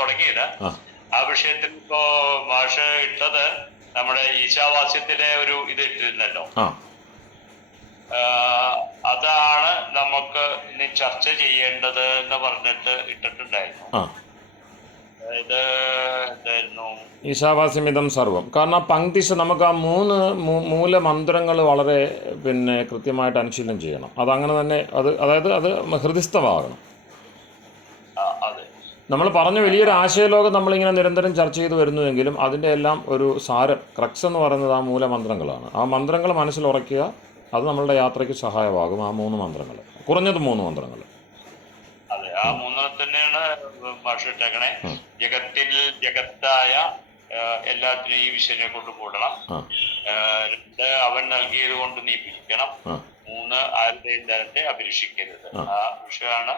തുടങ്ങിയത്. ആ വിഷയത്തിൽ ഇപ്പോ മാഷ് ഇട്ടത് നമ്മുടെ ഈശാവാസ്യത്തിലെ ഒരു ഇത് ഇട്ടിരുന്നല്ലോ, അതാണ് നമുക്ക് ഇനി ചർച്ച ചെയ്യേണ്ടത് എന്ന് പറഞ്ഞിട്ട് ഇട്ടിട്ടുണ്ടായിരുന്നു. ഇത് എന്തായിരുന്നു? ഈശാവാസ്യമിതം സർവം. കാരണം ആ പങ്ക്തിശ നമുക്ക് ആ മൂന്ന് മൂലമന്ത്രങ്ങൾ വളരെ കൃത്യമായിട്ട് അനുശീലനം ചെയ്യണം. അതങ്ങനെ തന്നെ അതായത് അത് ഹൃദിസ്ഥമാകണം. നമ്മൾ പറഞ്ഞ വലിയൊരു ആശയലോകം നമ്മളിങ്ങനെ നിരന്തരം ചർച്ച ചെയ്ത് വരുന്നുവെങ്കിലും അതിൻ്റെ എല്ലാം ഒരു സാരം, ക്രക്സ് എന്ന് പറയുന്നത് ആ മൂലമന്ത്രങ്ങളാണ്. ആ മന്ത്രങ്ങൾ മനസ്സിൽ ഉറയ്ക്കുക, അത് നമ്മളുടെ യാത്രയ്ക്ക് സഹായമാകും. ആ 3 മന്ത്രങ്ങൾ, കുറഞ്ഞത് 3 മന്ത്രങ്ങൾ. അതെ, ആ 3 തന്നെയാണ് ഭാഷയിട്ടേക്കണേ. ജഗത്തിൽ ജഗത്തായ എല്ലാത്തിനും ഈ വിഷയനെ കൊണ്ട് കൂടണം. 2 അവൻ നൽകിയത് കൊണ്ട് നീ പിരിക്കണം. 3 ആരുടെയും തരത്തെ അഭിരക്ഷിക്കരുത്. ആ വിഷയമാണ്.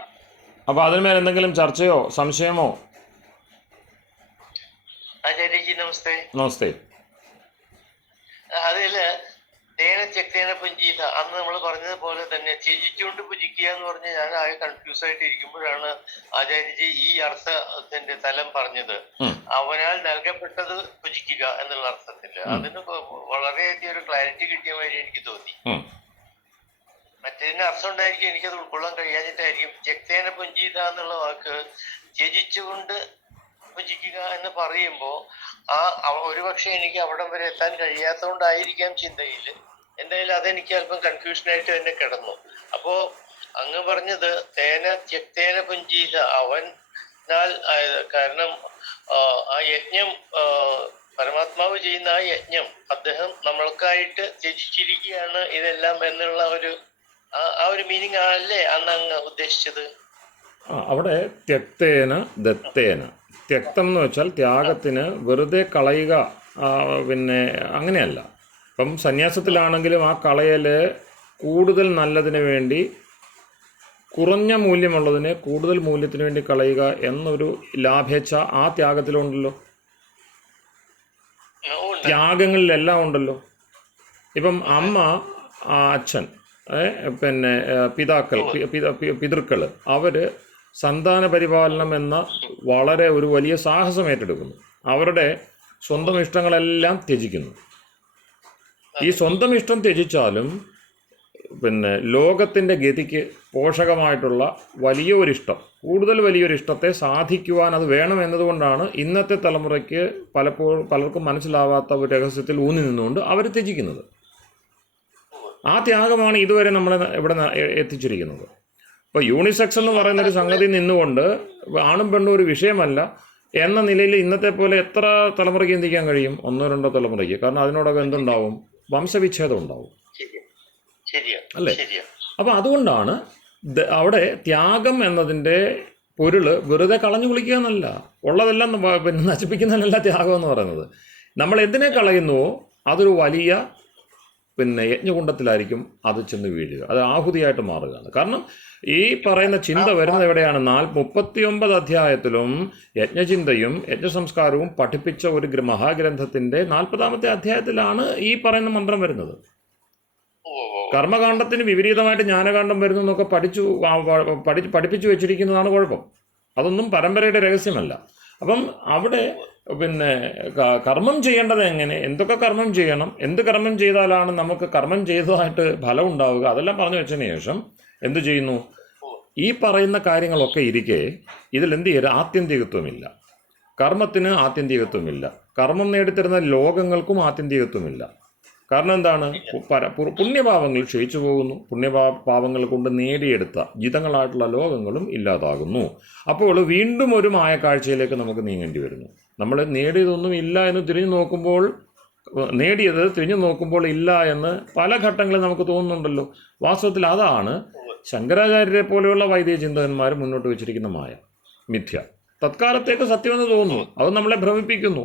അപ്പൊ അതിന്മേൽ എന്തെങ്കിലും ചർച്ചയോ സംശയമോ? ആചാര്യജി നമസ്തേ. നമസ്തേ. അതില് തേന ചെക്തേന പുഞ്ചീത അന്ന് നമ്മൾ പറഞ്ഞതുപോലെ തന്നെ ത്യജിച്ചുകൊണ്ട് പുജിക്കുക എന്ന് പറഞ്ഞ് ഞാൻ ആകെ കൺഫ്യൂസ് ആയിട്ട് ഇരിക്കുമ്പോഴാണ് ആചാര്യജി ഈ അർത്ഥത്തിന്റെ തലം പറഞ്ഞത്. അവനാൽ നൽകപ്പെട്ടത് പുജിക്കുക എന്നുള്ള അർത്ഥത്തില് അതിന് വളരെയധികം ഒരു ക്ലാരിറ്റി കിട്ടിയ മാതിരി എനിക്ക് തോന്നി. മറ്റേതിന് അർത്ഥം ഉണ്ടായിരിക്കും, എനിക്കത് ഉൾക്കൊള്ളാൻ കഴിയാഞ്ഞിട്ടായിരിക്കും. ജക്തേന പുഞ്ചീത എന്നുള്ള വാക്ക് ത്യജിച്ചുകൊണ്ട് പുജിക്കുക എന്ന് പറയുമ്പോ ഒരുപക്ഷെ എനിക്ക് അവിടം വരെ എത്താൻ കഴിയാത്തതുകൊണ്ടായിരിക്കാം ചിന്തയില്. എന്തായാലും അതെനിക്ക് അല്പം കൺഫ്യൂഷനായിട്ട് തന്നെ കിടന്നു. അപ്പോ അങ്ങ് പറഞ്ഞത് തേന ത്യക്തേന പുഞ്ചീത അവനാൽ, കാരണം ആ യജ്ഞം പരമാത്മാവ് ചെയ്യുന്ന ആ യജ്ഞം അദ്ദേഹം നമ്മൾക്കായിട്ട് ത്യജിച്ചിരിക്കുകയാണ് ഇതെല്ലാം എന്നുള്ള ആ ഒരു മീനിങ് ആണല്ലേ അന്ന് അങ്ങ് ഉദ്ദേശിച്ചത്? അവിടെ ത്യക്തേന ദത്തേന. ത്യക്തം എന്ന് വെച്ചാൽ ത്യാഗത്തിന് വെറുതെ കളയുക, അങ്ങനെയല്ല. ഇപ്പം സന്യാസത്തിലാണെങ്കിലും ആ കളയൽ കൂടുതൽ നല്ലതിന് വേണ്ടി, കുറഞ്ഞ മൂല്യമുള്ളതിനെ കൂടുതൽ മൂല്യത്തിന് വേണ്ടി കളയുക എന്നൊരു ലാഭേച്ഛ ആ ത്യാഗത്തിലുണ്ടല്ലോ, ത്യാഗങ്ങളിലെല്ലാം ഉണ്ടല്ലോ. ഇപ്പം അമ്മ, അച്ഛൻ, പിതൃക്കൾ അവർ സന്താന പരിപാലനം എന്ന വളരെ ഒരു വലിയ സാഹസം ഏറ്റെടുക്കുന്നു. അവരുടെ സ്വന്തം ഇഷ്ടങ്ങളെല്ലാം ത്യജിക്കുന്നു. ഈ സ്വന്തം ഇഷ്ടം ത്യജിച്ചാലും ലോകത്തിൻ്റെ ഗതിക്ക് പോഷകമായിട്ടുള്ള വലിയൊരിഷ്ടം, കൂടുതൽ വലിയൊരിഷ്ടത്തെ സാധിക്കുവാൻ അത് വേണം എന്നതുകൊണ്ടാണ് ഇന്നത്തെ തലമുറയ്ക്ക് പലർക്കും മനസ്സിലാവാത്ത ഒരു രഹസ്യത്തിൽ ഊന്നി നിന്നുകൊണ്ട് അവർ ത്യജിക്കുന്നത്. ആ ത്യാഗമാണ് ഇതുവരെ നമ്മളെ ഇവിടെ എത്തിച്ചിരിക്കുന്നത്. ഇപ്പോൾ യൂണിസെക്സ് എന്ന് പറയുന്നൊരു സംഗതി നിന്നുകൊണ്ട് ആണും പെണ്ണും ഒരു വിഷയമല്ല എന്ന നിലയിൽ ഇന്നത്തെ പോലെ എത്ര തലമുറയ്ക്ക് ചിന്തിക്കാൻ കഴിയും? 1-2 തലമുറയ്ക്ക്. കാരണം അതിനോടൊക്കെ എന്തുണ്ടാവും? വംശവിച്ഛേദം ഉണ്ടാവും, അല്ലേ? അപ്പം അതുകൊണ്ടാണ് അവിടെ ത്യാഗം എന്നതിൻ്റെ പൊരുള് വെറുതെ കളഞ്ഞു കുളിക്കുക എന്നല്ല, ഉള്ളതെല്ലാം നശിപ്പിക്കുന്നതല്ല ത്യാഗം എന്ന് പറയുന്നത്. നമ്മൾ എന്തിനെ കളയുന്നുവോ അതൊരു വലിയ യജ്ഞകുണ്ടത്തിലായിരിക്കും അത് ചെന്ന് വീഴുക, അത് ആഹുതിയായിട്ട് മാറുകയാണ്. കാരണം ഈ പറയുന്ന ചിന്ത വരുന്നത് എവിടെയാണ്? 39 അധ്യായത്തിലും യജ്ഞചിന്തയും യജ്ഞസംസ്കാരവും പഠിപ്പിച്ച ഒരു മഹാഗ്രന്ഥത്തിൻ്റെ 40ാമത്തെ അധ്യായത്തിലാണ് ഈ പറയുന്ന മന്ത്രം വരുന്നത്. കർമ്മകാണ്ഡത്തിന് വിപരീതമായിട്ട് ജ്ഞാനകാണ്ഡം വരുന്നു എന്നൊക്കെ പഠിപ്പിച്ചു വെച്ചിരിക്കുന്നതാണ് കുഴപ്പം. അതൊന്നും പരമ്പരയുടെ രഹസ്യമല്ല. അപ്പം അവിടെ കർമ്മം ചെയ്യേണ്ടത് എങ്ങനെ, എന്തൊക്കെ കർമ്മം ചെയ്യണം, എന്ത് കർമ്മം ചെയ്താലാണ് നമുക്ക് കർമ്മം ചെയ്തതായിട്ട് ഫലം ഉണ്ടാവുക, അതെല്ലാം പറഞ്ഞു വെച്ചതിന് ശേഷം എന്ത് ചെയ്യുന്നു? ഈ പറയുന്ന കാര്യങ്ങളൊക്കെ ഇരിക്കെ ഇതിലെന്ത് ചെയ്യരുത്? ആത്യന്തികത്വമില്ല. കർമ്മത്തിന് ആത്യന്തികത്വമില്ല. കർമ്മം നേടിത്തരുന്ന ലോകങ്ങൾക്കും ആത്യന്തികത്വമില്ല. കാരണം എന്താണ്? പുണ്യപാപങ്ങൾ ക്ഷയിച്ചു പോകുന്നു. പുണ്യപാപങ്ങൾ കൊണ്ട് നേടിയെടുത്ത ജിതങ്ങളായിട്ടുള്ള ലോകങ്ങളും ഇല്ലാതാകുന്നു. അപ്പോൾ വീണ്ടും ഒരു മായക്കാഴ്ചയിലേക്ക് നമുക്ക് നീങ്ങേണ്ടി വരുന്നു. നമ്മൾ നേടിയതൊന്നും ഇല്ല എന്ന് തിരിഞ്ഞു നോക്കുമ്പോൾ, നേടിയത് തിരിഞ്ഞു നോക്കുമ്പോൾ ഇല്ല എന്ന് പല ഘട്ടങ്ങളിൽ നമുക്ക് തോന്നുന്നുണ്ടല്ലോ. വാസ്തവത്തിൽ അതാണ് ശങ്കരാചാര്യരെ പോലെയുള്ള വൈദിക ചിന്തകന്മാർ മുന്നോട്ട് വെച്ചിരിക്കുന്ന മായ, മിഥ്യ. തത്കാലത്തേക്ക് സത്യമെന്ന് തോന്നുന്നു, അത് നമ്മളെ ഭ്രമിപ്പിക്കുന്നു,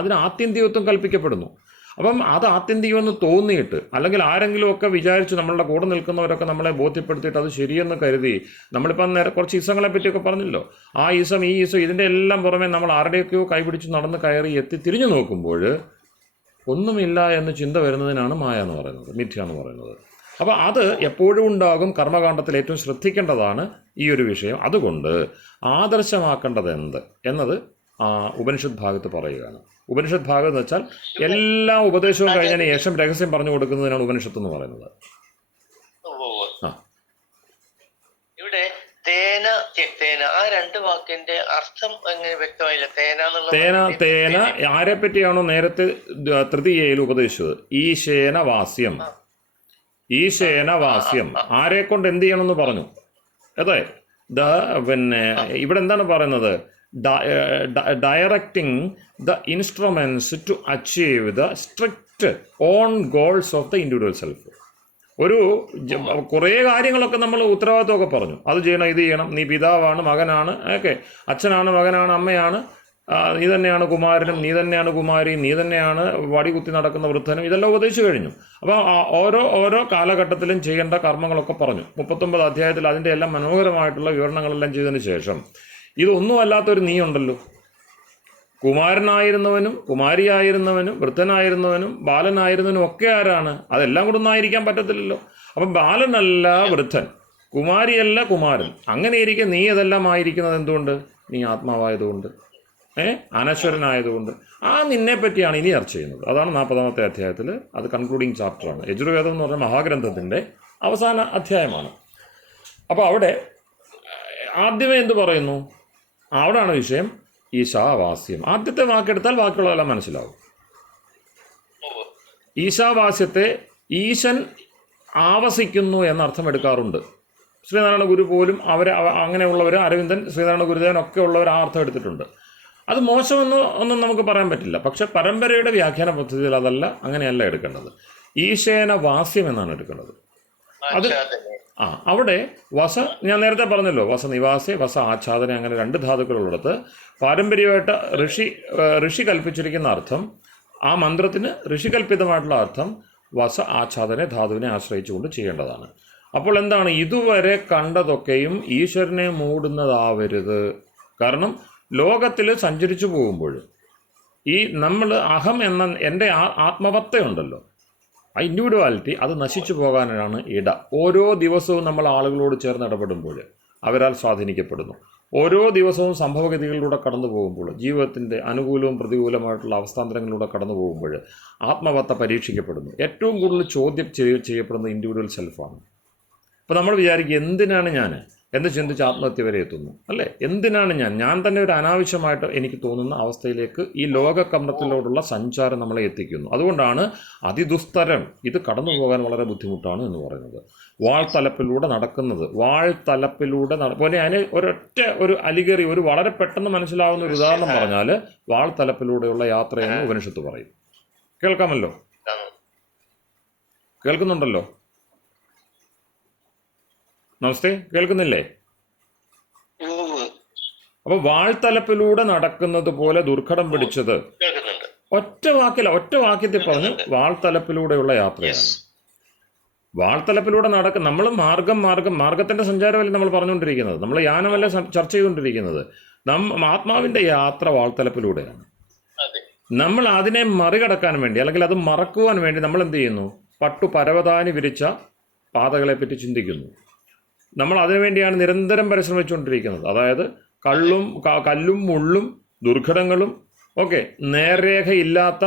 അതിന് ആത്യന്തികത്വം കൽപ്പിക്കപ്പെടുന്നു. അപ്പം അത് ആത്യന്തികമെന്ന് തോന്നിയിട്ട്, അല്ലെങ്കിൽ ആരെങ്കിലുമൊക്കെ വിചാരിച്ച് നമ്മളുടെ കൂടെ നിൽക്കുന്നവരൊക്കെ നമ്മളെ ബോധ്യപ്പെടുത്തിയിട്ട് അത് ശരിയെന്ന് കരുതി, നമ്മളിപ്പം കുറച്ച് ഈസങ്ങളെ പറ്റിയൊക്കെ പറഞ്ഞല്ലോ, ആ ഈസം ഈ ഈസം ഇതിൻ്റെ എല്ലാം പുറമെ നമ്മൾ ആരുടെയൊക്കെയോ കൈപിടിച്ച് നടന്ന് കയറി എത്തി തിരിഞ്ഞു നോക്കുമ്പോൾ ഒന്നുമില്ല എന്ന് ചിന്ത വരുന്നതിനാണ് മായ എന്ന് പറയുന്നത്, മിഥ്യ എന്ന് പറയുന്നത്. അപ്പോൾ അത് എപ്പോഴും ഉണ്ടാകും. കർമ്മകാണ്ഡത്തിൽ ഏറ്റവും ശ്രദ്ധിക്കേണ്ടതാണ് ഈ ഒരു വിഷയം. അതുകൊണ്ട് ആദർശമാക്കേണ്ടത് എന്ത് എന്നത് ഉപനിഷത്ത് ഭാഗത്ത് പറയുകയാണ്. ഉപനിഷത്ത് ഭാഗം എന്ന് വെച്ചാൽ എല്ലാ ഉപദേശവും കഴിഞ്ഞതിന് ശേഷം രഹസ്യം പറഞ്ഞു കൊടുക്കുന്നതിനാണ് ഉപനിഷത്ത് എന്ന് പറയുന്നത്. ഇവിടെ തേന തെക്തേന ആ രണ്ട് വാക്കിന്റെ അർത്ഥം എങ്ങനെ വ്യക്തമായില്ല. തേന ആരെ പറ്റിയാണോ നേരത്തെ തൃതീയയിൽ ഉപദേശിച്ചത്, ഈശേന വാസ്യം ആരെ കൊണ്ട് എന്ത് ചെയ്യണമെന്ന് പറഞ്ഞു. അതെ, പിന്നെ ഇവിടെ എന്താണ് പറയുന്നത്, directing the instruments to achieve the strict on goals of the individual self. കുറേ കാര്യങ്ങളൊക്കെ നമ്മൾ ഉത്തരവാദിത്വമൊക്കെ പറഞ്ഞു, അത് ചെയ്യണം, ഇത് ചെയ്യണം, നീ പിതാവാണ്, മകനാണ്, ഓക്കെ, അച്ഛനാണ്, മകനാണ്, അമ്മയാണ്, നീ തന്നെയാണ് കുമാരനും, നീ തന്നെയാണ് കുമാരിയും, നീ തന്നെയാണ് വടി കുത്തി നടക്കുന്ന വൃദ്ധനും, ഇതെല്ലാം ഉപദേശിച്ചു കഴിഞ്ഞു. അപ്പോൾ ഓരോ കാലഘട്ടത്തിലും ചെയ്യേണ്ട കർമ്മങ്ങളൊക്കെ പറഞ്ഞു. 39 അധ്യായത്തിൽ അതിൻ്റെ എല്ലാം മനോഹരമായിട്ടുള്ള വിവരണങ്ങളെല്ലാം ചെയ്തതിന് ശേഷം ഇതൊന്നും അല്ലാത്തൊരു നീ ഉണ്ടല്ലോ, കുമാരനായിരുന്നവനും കുമാരിയായിരുന്നവനും വൃദ്ധനായിരുന്നവനും ബാലനായിരുന്നവനും ഒക്കെ ആരാണ്? അതെല്ലാം കൂടെ ഒന്നായിരിക്കാൻ പറ്റത്തില്ലല്ലോ. അപ്പം ബാലനല്ല വൃദ്ധൻ, കുമാരിയല്ല കുമാരൻ, അങ്ങനെയിരിക്കെ നീ അതെല്ലാം ആയിരിക്കുന്നത് എന്തുകൊണ്ട്? നീ ആത്മാവായതുകൊണ്ട്, അനശ്വരനായതുകൊണ്ട്. നിന്നെ പറ്റിയാണ് ഇനി ചർച്ച ചെയ്യുന്നത്. അതാണ് 40ാമത്തെ അധ്യായത്തിൽ, അത് കൺക്ലൂഡിങ് ചാപ്റ്ററാണ്. യജുർവേദം എന്ന് പറഞ്ഞ മഹാഗ്രന്ഥത്തിൻ്റെ അവസാന അധ്യായമാണ്. അപ്പോൾ അവിടെ ആദ്യമേ എന്ത് പറയുന്നു? അവിടെയാണ് വിഷയം, ഈശാവാസ്യം. ആദ്യത്തെ വാക്കെടുത്താൽ ബാക്കിയുള്ളതെല്ലാം മനസ്സിലാവും. ഈശാവാസ്യത്തെ ഈശൻ ആവസിക്കുന്നു എന്നർത്ഥം എടുക്കാറുണ്ട്. ശ്രീനാരായണ ഗുരു പോലും അങ്ങനെയുള്ളവർ, അരവിന്ദൻ, ശ്രീനാരായണ ഗുരുദേവൻ ഒക്കെ ഉള്ളവർ ആ അർത്ഥം എടുത്തിട്ടുണ്ട്. അത് ഒന്നും നമുക്ക് പറയാൻ പറ്റില്ല. പക്ഷെ പരമ്പരയുടെ വ്യാഖ്യാന പദ്ധതിയിൽ അതല്ല, അങ്ങനെയല്ല എടുക്കേണ്ടത്. ഈശേന വാസ്യം എന്നാണ് എടുക്കേണ്ടത്. അത് അവിടെ ഞാൻ നേരത്തെ പറഞ്ഞല്ലോ, വസനിവാസെ, വസ ആച്ഛാദന, അങ്ങനെ 2 ധാതുക്കളുള്ളിടത്ത് പാരമ്പര്യമായിട്ട് ഋഷി കൽപ്പിച്ചിരിക്കുന്ന അർത്ഥം, ആ മന്ത്രത്തിന് ഋഷികൽപ്പിതമായിട്ടുള്ള അർത്ഥം വസ ആച്ഛാദന ധാതുവിനെ ആശ്രയിച്ചുകൊണ്ട് ചെയ്യേണ്ടതാണ്. അപ്പോൾ എന്താണ്? ഇതുവരെ കണ്ടതൊക്കെയും ഈശ്വരനെ മൂടുന്നതാവരുത്. കാരണം ലോകത്തിൽ സഞ്ചരിച്ചു പോകുമ്പോൾ നമ്മൾ അഹം എന്ന എൻ്റെ ആത്മവത്തയുണ്ടല്ലോ, ആ ഇൻഡിവിജ്വാലിറ്റി, അത് നശിച്ചു പോകാനാണ് ഇട. ഓരോ ദിവസവും നമ്മൾ ആളുകളോട് ചേർന്ന് ഇടപെടുമ്പോൾ അവരാൽ സ്വാധീനിക്കപ്പെടുന്നു. ഓരോ ദിവസവും സംഭവഗതികളിലൂടെ കടന്നു പോകുമ്പോൾ, ജീവിതത്തിൻ്റെ അനുകൂലവും പ്രതികൂലമായിട്ടുള്ള അവസ്ഥാന്തരങ്ങളിലൂടെ കടന്നു പോകുമ്പോൾ ആത്മവത്ത പരീക്ഷിക്കപ്പെടുന്നു. ഏറ്റവും കൂടുതൽ ചോദ്യം ചെയ്യപ്പെടുന്നത് ഇൻഡിവിജ്വൽ സെൽഫാണ്. അപ്പോൾ നമ്മൾ വിചാരിക്കും, എന്തിനാണ് ഞാൻ എന്ന് ചിന്തിച്ച് ആത്മഹത്യ വരെ എത്തുന്നു, അല്ലേ? എന്തിനാണ് ഞാൻ തന്നെ ഒരു അനാവശ്യമായിട്ട് എനിക്ക് തോന്നുന്ന അവസ്ഥയിലേക്ക് ഈ ലോകകമ്പത്തിലോടുള്ള സഞ്ചാരം നമ്മളെ എത്തിക്കുന്നു. അതുകൊണ്ടാണ് അതിദുസ്തരം, ഇത് കടന്നു പോകാൻ വളരെ ബുദ്ധിമുട്ടാണ് എന്ന് പറയുന്നത്. വാൾത്തലപ്പിലൂടെ നടക്കുന്നത്, പോലെ അതിന് ഒരു അലിഗറി, ഒരു വളരെ പെട്ടെന്ന് മനസ്സിലാവുന്ന ഒരു ഉദാഹരണം പറഞ്ഞാൽ വാൾത്തലപ്പിലൂടെയുള്ള യാത്രയെന്ന് ഉപനിഷത്ത് പറയും. കേൾക്കാമല്ലോ? കേൾക്കുന്നുണ്ടല്ലോ? നമസ്തേ, കേൾക്കുന്നില്ലേ? അപ്പൊ വാൾത്തലപ്പിലൂടെ നടക്കുന്നത് പോലെ ദുർഘടം പിടിച്ചത് ഒറ്റ വാക്യത്തിൽ പറഞ്ഞു, വാൾത്തലപ്പിലൂടെയുള്ള യാത്രയാണ്. വാൾത്തലപ്പിലൂടെ നമ്മൾ മാർഗത്തിന്റെ സഞ്ചാരമല്ലേ നമ്മൾ പറഞ്ഞുകൊണ്ടിരിക്കുന്നത്, നമ്മൾ യാനമല്ല ചർച്ച ചെയ്തുകൊണ്ടിരിക്കുന്നത്. ആത്മാവിന്റെ യാത്ര വാൾത്തലപ്പിലൂടെയാണ്. നമ്മൾ അതിനെ മറികടക്കാൻ വേണ്ടി, അല്ലെങ്കിൽ അത് മറക്കുവാൻ വേണ്ടി നമ്മൾ എന്ത് ചെയ്യുന്നു? പരവതാനി വിരിച്ച പാതകളെ പറ്റി ചിന്തിക്കുന്നു. നമ്മൾ അതിനുവേണ്ടിയാണ് നിരന്തരം പരിശ്രമിച്ചുകൊണ്ടിരിക്കുന്നത്. അതായത് കല്ലും മുള്ളും ദുർഘടങ്ങളും ഒക്കെ, നേർരേഖയില്ലാത്ത,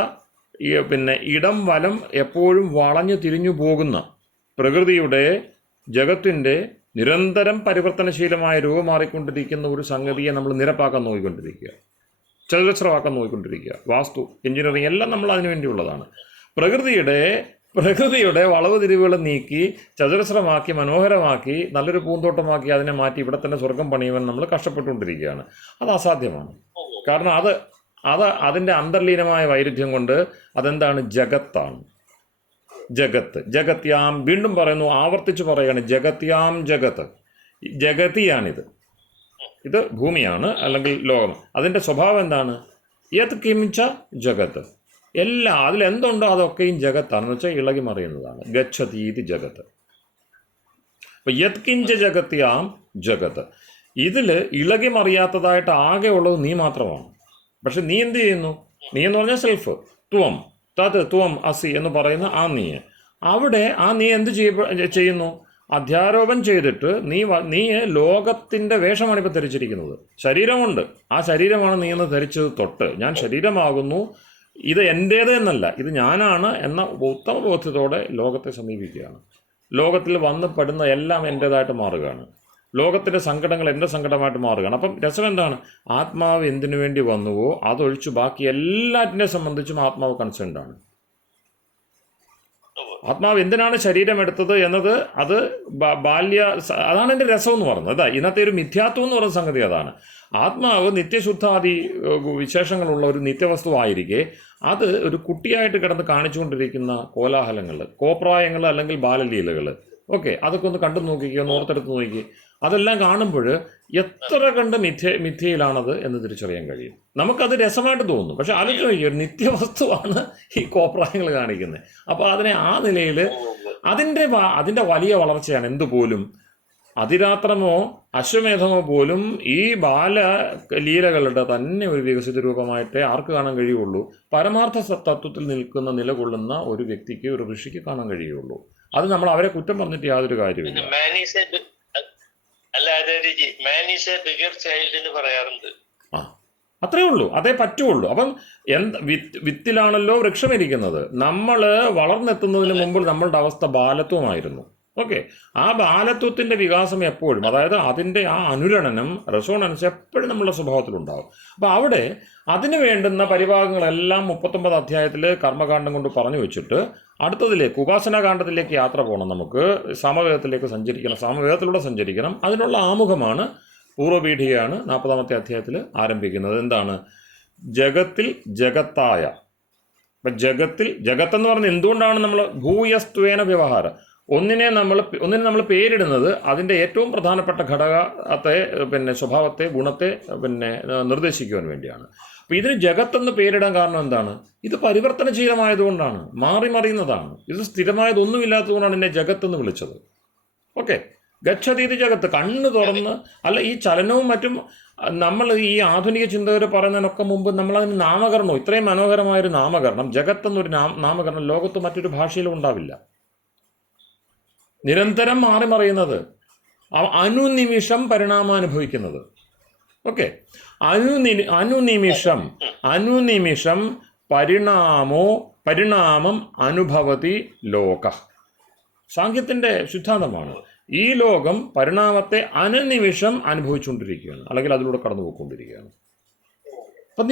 ഇടം വലം എപ്പോഴും വളഞ്ഞു തിരിഞ്ഞു പോകുന്ന പ്രകൃതിയുടെ, ജഗത്തിൻ്റെ നിരന്തരം പരിവർത്തനശീലമായ രൂപം മാറിക്കൊണ്ടിരിക്കുന്ന ഒരു സംഗതിയെ നമ്മൾ നിരപ്പാക്കാൻ നോക്കിക്കൊണ്ടിരിക്കുക, ചതുരശ്രമാക്കാൻ നോക്കിക്കൊണ്ടിരിക്കുക. വാസ്തു, എഞ്ചിനീയറിംഗ് എല്ലാം നമ്മൾ അതിനു വേണ്ടിയുള്ളതാണ്. പ്രകൃതിയുടെ വളവ് തിരിവുകൾ നീക്കി ചതുരശ്രമാക്കി, മനോഹരമാക്കി, നല്ലൊരു പൂന്തോട്ടമാക്കി അതിനെ മാറ്റി ഇവിടെ തന്നെ സ്വർഗം പണിയുവാൻ നമ്മൾ കഷ്ടപ്പെട്ടുകൊണ്ടിരിക്കുകയാണ്. അത് അസാധ്യമാണ്. കാരണം അതിൻ്റെ അന്തർലീനമായ വൈരുദ്ധ്യം കൊണ്ട് അതെന്താണ്? ജഗത്താണ്. ജഗത്യാം, വീണ്ടും പറയുന്നു, ആവർത്തിച്ച് പറയുകയാണ്, ജഗത്യാം ജഗത്ത്, ജഗതിയാണിത്. ഇത് ഭൂമിയാണ്, അല്ലെങ്കിൽ ലോകം. അതിൻ്റെ സ്വഭാവം എന്താണ്? യത് കിംച ജഗത്ത്, അതിലെന്തുണ്ടോ അതൊക്കെയും ജഗത്താണെന്ന് വെച്ചാൽ ഇളകി മറിയുന്നതാണ്. ഗച്ഛതീതി ജഗത്ത്. അപ്പൊ യത്കിഞ്ച ജഗത്യാം ജഗത്ത്, ഇതിൽ ഇളകി മറിയാത്തതായിട്ട് ആകെ ഉള്ളത് നീ മാത്രമാണ്. പക്ഷെ നീ എന്ത് ചെയ്യുന്നു? നീ എന്ന് പറഞ്ഞാൽ സെൽഫ്, ത്വം അസി എന്ന് പറയുന്ന ആ നീ. അവിടെ ആ നീ എന്ത് ചെയ്യുന്നു? അധ്യാരോപം ചെയ്തിട്ട് നീ ലോകത്തിൻ്റെ വേഷമാണ് ഇപ്പോൾ ധരിച്ചിരിക്കുന്നത്. ശരീരമുണ്ട്, ആ ശരീരമാണ് നീ എന്ന് ധരിച്ചത് തൊട്ട് ഞാൻ ശരീരമാകുന്നു, ഇത് എൻ്റേത് എന്നല്ല, ഇത് ഞാനാണ് എന്ന ഉത്തമ ബോധ്യത്തോടെ ലോകത്തെ സമീപിക്കുകയാണ്. ലോകത്തിൽ വന്ന് പെടുന്ന എല്ലാം എൻ്റേതായിട്ട് മാറുകയാണ്. ലോകത്തിൻ്റെ സങ്കടങ്ങൾ എൻ്റെ സങ്കടമായിട്ട് മാറുകയാണ്. അപ്പം രസം എന്താണ്? ആത്മാവ് എന്തിനു വേണ്ടി വന്നുവോ അതൊഴിച്ച് ബാക്കി എല്ലാറ്റിനെ സംബന്ധിച്ചും ആത്മാവ് കൺസേൺഡാണ്. ആത്മാവ് എന്തിനാണ് ശരീരം എടുത്തത് എന്നത് അത് അതാണ് എൻ്റെ രസം എന്ന് പറയുന്നത്. അതാ ഇന്നത്തെ ഒരു മിഥ്യാത്വം എന്ന് പറയുന്ന സംഗതി അതാണ്. ആത്മാവ് നിത്യശുദ്ധാദി വിശേഷങ്ങളുള്ള ഒരു നിത്യവസ്തുവായിരിക്കെ അത് ഒരു കുട്ടിയായിട്ട് കിടന്ന് കാണിച്ചുകൊണ്ടിരിക്കുന്ന കോലാഹലങ്ങൾ, കോപ്രായങ്ങൾ അല്ലെങ്കിൽ ബാലലീലകൾ, ഓക്കെ, അതൊക്കെ ഒന്ന് കണ്ടു നോക്കിക്കോ, ഒന്ന് ഓർത്തെടുത്ത് നോക്കി. അതെല്ലാം കാണുമ്പോൾ എത്ര കണ്ട് മിഥ്യയിലാണത് എന്ന് തിരിച്ചറിയാൻ കഴിയും. നമുക്കത് രസമായിട്ട് തോന്നും. പക്ഷെ ആലോചിച്ച് നോക്കി, ഒരു നിത്യവസ്തുവാണ് ഈ കോപ്രായങ്ങൾ കാണിക്കുന്നത്. അപ്പോൾ അതിനെ ആ നിലയിൽ അതിൻ്റെ വലിയ വളർച്ചയാണ്. എന്തുപോലും അതിരാത്രമോ അശ്വമേധമോ പോലും ഈ ബാലലീലകളുടെ തന്നെ ഒരു വികസിത രൂപമായിട്ടേ ആർക്ക് കാണാൻ കഴിയുള്ളൂ? പരമാർത്ഥ തത്വത്തിൽ നിലകൊള്ളുന്ന ഒരു വ്യക്തിക്ക്, ഒരു ഋഷിക്ക് കാണാൻ കഴിയുള്ളൂ. അത് നമ്മൾ അവരെ കുറ്റം പറഞ്ഞിട്ട് യാതൊരു കാര്യമില്ല. അത്രേ ഉള്ളൂ, അതേ പറ്റുള്ളൂ. അപ്പം വിത്തിലാണല്ലോ വൃക്ഷമിരിക്കുന്നത്. നമ്മൾ വളർന്നെത്തുന്നതിന് മുമ്പ് നമ്മളുടെ അവസ്ഥ ബാലത്വമായിരുന്നു. ഓക്കെ, ആ ബാലത്വത്തിൻ്റെ വികാസം എപ്പോഴും, അതായത് അതിൻ്റെ ആ അനുരണനം, റെസോണൻസ് എപ്പോഴും നമ്മുടെ സ്വഭാവത്തിലുണ്ടാകും. അപ്പോൾ അവിടെ അതിന് വേണ്ടുന്ന പരിഭാഗങ്ങളെല്ലാം 39 അധ്യായത്തിൽ കർമ്മകാണ്ഡം കൊണ്ട് പറഞ്ഞു വെച്ചിട്ട് അടുത്തതിലേക്ക് ഉപാസനാകാണ്ഡത്തിലേക്ക് യാത്ര പോകണം. നമുക്ക് സാമവേദത്തിലേക്ക് സഞ്ചരിക്കണം, സാമവേദത്തിലൂടെ സഞ്ചരിക്കണം. അതിനുള്ള ആമുഖമാണ്, പൂർവ്വപീഠികയാണ് 40-ാമത്തെ അധ്യായത്തിൽ ആരംഭിക്കുന്നത്. എന്താണ്? ജഗത്തിൽ ജഗത്തായ. അപ്പം ജഗത്തെന്ന് പറഞ്ഞാൽ എന്തുകൊണ്ടാണ് നമ്മൾ ഭൂയസ്ത്വേന വ്യവഹാരം, ഒന്നിനെ നമ്മൾ പേരിടുന്നത് അതിൻ്റെ ഏറ്റവും പ്രധാനപ്പെട്ട ഘടകത്തെ, സ്വഭാവത്തെ, ഗുണത്തെ നിർദ്ദേശിക്കുവാൻ വേണ്ടിയാണ്. അപ്പോൾ ഇതിന് ജഗത്തെന്ന് പേരിടാൻ കാരണം എന്താണ്? ഇത് പരിവർത്തനശീലമായതുകൊണ്ടാണ്, മറിയുന്നതാണ്. ഇത് സ്ഥിരമായതൊന്നുമില്ലാത്തതുകൊണ്ടാണ് എന്നെ ജഗത്തെന്ന് വിളിച്ചത്. ഓക്കെ, ഗച്ഛതീതി ജഗത്ത്, കണ്ണ് തുറന്ന് അല്ല, ഈ ചലനവും മറ്റും നമ്മൾ ഈ ആധുനിക ചിന്തകർ പറയുന്നതിനൊക്കെ മുമ്പ് നമ്മളതിന് നാമകരണവും, ഇത്രയും മനോഹരമായൊരു നാമകരണം, ജഗത്തെന്നൊരു നാമകരണം ലോകത്ത് മറ്റൊരു ഭാഷയിലും ഉണ്ടാവില്ല. നിരന്തരം മാറിമറിയുന്നത്, അനുനിമിഷം പരിണാമാനുഭവിക്കുന്നത്. ഓക്കെ, അനുനിമിഷം പരിണാമം അനുഭവതി ലോക. സാങ്കേതിൻ്റെ സിദ്ധാന്തമാണ്. ഈ ലോകം പരിണാമത്തെ അനുനിമിഷം അനുഭവിച്ചുകൊണ്ടിരിക്കുകയാണ്, അല്ലെങ്കിൽ അതിലൂടെ കടന്നു പോയിക്കൊണ്ടിരിക്കുകയാണ്. അപ്പം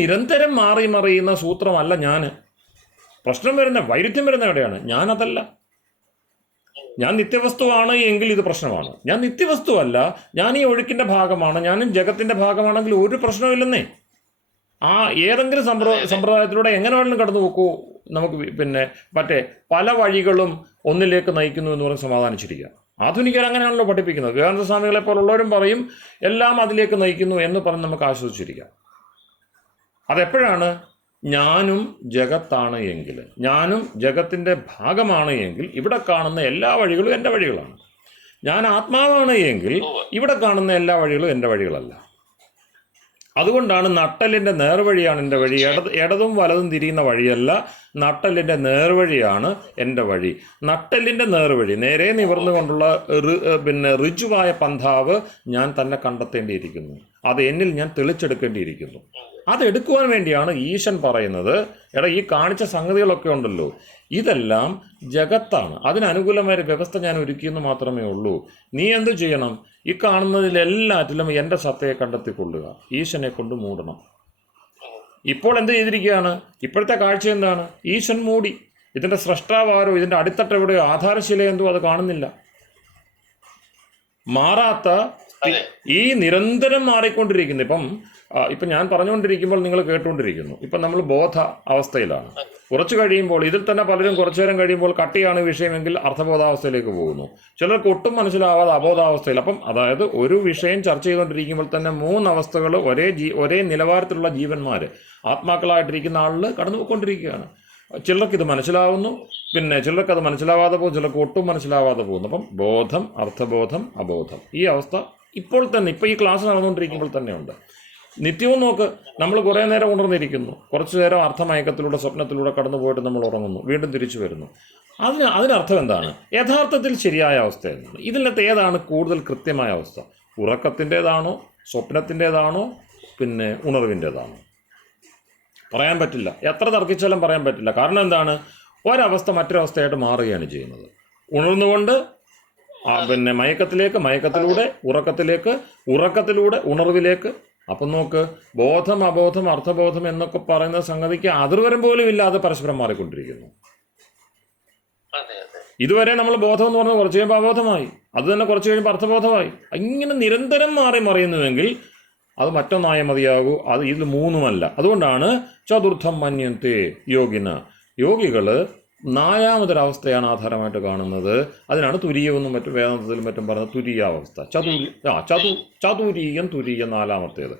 നിരന്തരം മാറിമറിയുന്ന സൂത്രമല്ല ഞാൻ. പ്രശ്നം വരുന്ന, വൈരുദ്ധ്യം വരുന്ന എവിടെയാണ്? ഞാനതല്ല. ഞാൻ നിത്യവസ്തുവാണ് എങ്കിൽ ഇത് പ്രശ്നമാണ്. ഞാൻ നിത്യവസ്തുവല്ല, ഞാൻ ഈ ഒഴുക്കിൻ്റെ ഭാഗമാണ്, ഞാനും ജഗത്തിൻ്റെ ഭാഗമാണെങ്കിൽ ഒരു പ്രശ്നമില്ലെന്നേ. ആ ഏതെങ്കിലും സമ്പ്രദായത്തിലൂടെ എങ്ങനെ വേണമെങ്കിലും കടന്നു പോക്കൂ. നമുക്ക് മറ്റേ പല വഴികളും ഒന്നിലേക്ക് നയിക്കുന്നു എന്ന് പറഞ്ഞ് സമാധാനിച്ചിരിക്കുക. ആധുനികർ അങ്ങനെയാണല്ലോ പഠിപ്പിക്കുന്നത്. വിവേകാനന്ദ സ്വാമികളെ പോലുള്ളവരും പറയും എല്ലാം അതിലേക്ക് നയിക്കുന്നു എന്ന് പറഞ്ഞ് നമുക്ക് ആശ്വസിച്ചിരിക്കാം. അതെപ്പോഴാണ്? ഞാനും ജഗത്താണ് എങ്കിൽ, ഞാനും ജഗത്തിൻ്റെ ഭാഗമാണ് എങ്കിൽ ഇവിടെ കാണുന്ന എല്ലാ വഴികളും എൻ്റെ വഴികളാണ്. ഞാൻ ആത്മാവാണ് എങ്കിൽ ഇവിടെ കാണുന്ന എല്ലാ വഴികളും എൻ്റെ വഴികളല്ല. അതുകൊണ്ടാണ് നട്ടലിൻ്റെ നേർവഴിയാണ് എൻ്റെ വഴി, ഇടതും വലതും തിരിയുന്ന വഴിയല്ല, നട്ടലിൻ്റെ നേർവഴിയാണ് എൻ്റെ വഴി. നട്ടലിൻ്റെ നേർവഴി, നേരെ നിവർന്നുകൊണ്ടുള്ള ഋജുവായ പന്ഥാവ് ഞാൻ തന്നെ കണ്ടെത്തേണ്ടിയിരിക്കുന്നു. അത് എന്നിൽ ഞാൻ തെളിച്ചെടുക്കേണ്ടിയിരിക്കുന്നു. അതെടുക്കുവാൻ വേണ്ടിയാണ് ഈശൻ പറയുന്നത്, എടാ ഈ കാണിച്ച സംഗതികളൊക്കെ ഉണ്ടല്ലോ, ഇതെല്ലാം ജഗത്താണ്, അതിനനുകൂലമായ വ്യവസ്ഥ ഞാൻ ഒരുക്കിയെന്ന് മാത്രമേ ഉള്ളൂ. നീ എന്തു ചെയ്യണം? ഈ കാണുന്നതിലെല്ലാറ്റിലും എൻ്റെ സത്തയെ കണ്ടെത്തിക്കൊള്ളുക, ഈശനെ കൊണ്ട് മൂടണം. ഇപ്പോൾ എന്ത് ചെയ്തിരിക്കുകയാണ്? ഇപ്പോഴത്തെ കാഴ്ച എന്താണ്? ഈശൻ മൂടി. ഇതിൻ്റെ സ്രഷ്ടാവാരോ, ഇതിൻ്റെ അടിത്തട്ട് എവിടെയോ, ആധാരശില എന്തോ അത് കാണുന്നില്ല. മാറാത്ത ഈ നിരന്തരം മാറിക്കൊണ്ടിരിക്കുന്നു. ഇപ്പം ഞാൻ പറഞ്ഞുകൊണ്ടിരിക്കുമ്പോൾ നിങ്ങൾ കേട്ടുകൊണ്ടിരിക്കുന്നു. ഇപ്പം നമ്മൾ ബോധ അവസ്ഥയിലാണ്. കുറച്ച് കഴിയുമ്പോൾ, ഇതിൽ തന്നെ പലരും കുറച്ചു നേരം കഴിയുമ്പോൾ കട്ടിയാണ് വിഷയമെങ്കിൽ അർത്ഥബോധാവസ്ഥയിലേക്ക് പോകുന്നു. ചിലർക്ക് ഒട്ടും മനസ്സിലാവാതെ അബോധാവസ്ഥയിൽ. അതായത് ഒരു വിഷയം ചർച്ച ചെയ്തുകൊണ്ടിരിക്കുമ്പോൾ തന്നെ 3 അവസ്ഥകൾ ഒരേ നിലവാരത്തിലുള്ള ജീവന്മാർ, ആത്മാക്കളായിട്ടിരിക്കുന്ന ആളിൽ കടന്നു പോയിക്കൊണ്ടിരിക്കുകയാണ്. ചിലർക്കിത് മനസ്സിലാവുന്നു, ചിലർക്ക് അത് മനസ്സിലാവാതെ പോകും, ചിലർക്ക് ഒട്ടും മനസ്സിലാവാതെ പോകുന്നു. അപ്പം ബോധം, അർത്ഥബോധം, അബോധം, ഈ അവസ്ഥ ഇപ്പോൾ ഈ ക്ലാസ് നടന്നുകൊണ്ടിരിക്കുമ്പോൾ തന്നെ ഉണ്ട്. നിത്യവും നോക്ക്, നമ്മൾ കുറേ നേരം ഉണർന്നിരിക്കുന്നു, കുറച്ചു നേരം അർത്ഥമയക്കത്തിലൂടെ, സ്വപ്നത്തിലൂടെ കടന്നു പോയിട്ട് നമ്മൾ ഉറങ്ങുന്നു, വീണ്ടും തിരിച്ചു വരുന്നു. അതിനർത്ഥം എന്താണ്? യഥാർത്ഥത്തിൽ ശരിയായ അവസ്ഥ എന്നാണ്. ഇതിനകത്ത് ഏതാണ് കൂടുതൽ കൃത്യമായ അവസ്ഥ? ഉറക്കത്തിൻ്റേതാണോ, സ്വപ്നത്തിൻ്റേതാണോ, പിന്നെ ഉണർവിൻ്റേതാണോ? പറയാൻ പറ്റില്ല. എത്ര തർക്കിച്ചാലും പറയാൻ പറ്റില്ല. കാരണം എന്താണ്? ഒരവസ്ഥ മറ്റൊരവസ്ഥയായിട്ട് മാറുകയാണ് ചെയ്യുന്നത്. ഉണർന്നുകൊണ്ട് പിന്നെ മയക്കത്തിലേക്ക്, മയക്കത്തിലൂടെ ഉറക്കത്തിലേക്ക്, ഉറക്കത്തിലൂടെ ഉണർവിലേക്ക്. അപ്പം നോക്ക്, ബോധം, അബോധം, അർത്ഥബോധം എന്നൊക്കെ പറയുന്ന സംഗതിക്ക് അതിർവരം പോലും ഇല്ലാതെ പരസ്പരം മാറിക്കൊണ്ടിരിക്കുന്നു. ഇതുവരെ നമ്മൾ ബോധം എന്ന് പറഞ്ഞാൽ കുറച്ച് കഴിയുമ്പോൾ അബോധമായി, അത് തന്നെ കുറച്ച് കഴിയുമ്പോൾ അർത്ഥബോധമായി. ഇങ്ങനെ നിരന്തരം മാറി മറിയുന്നുവെങ്കിൽ അത് മറ്റൊന്നായ മതിയാകൂ. അത് ഇതിൽ മൂന്നുമല്ല. അതുകൊണ്ടാണ് ചതുർത്ഥം മന്യന്തെ യോഗിന, യോഗികൾ നാലാമതൊരവസ്ഥയാണ് ആധാരമായിട്ട് കാണുന്നത്. അതിനാണ് തുരീയമെന്നും മറ്റും വേദാന്തത്തിലും മറ്റും പറയുന്നത് തുരീയാവസ്ഥ. ചതുരീയം, തുരീയം നാലാമത്തേത്.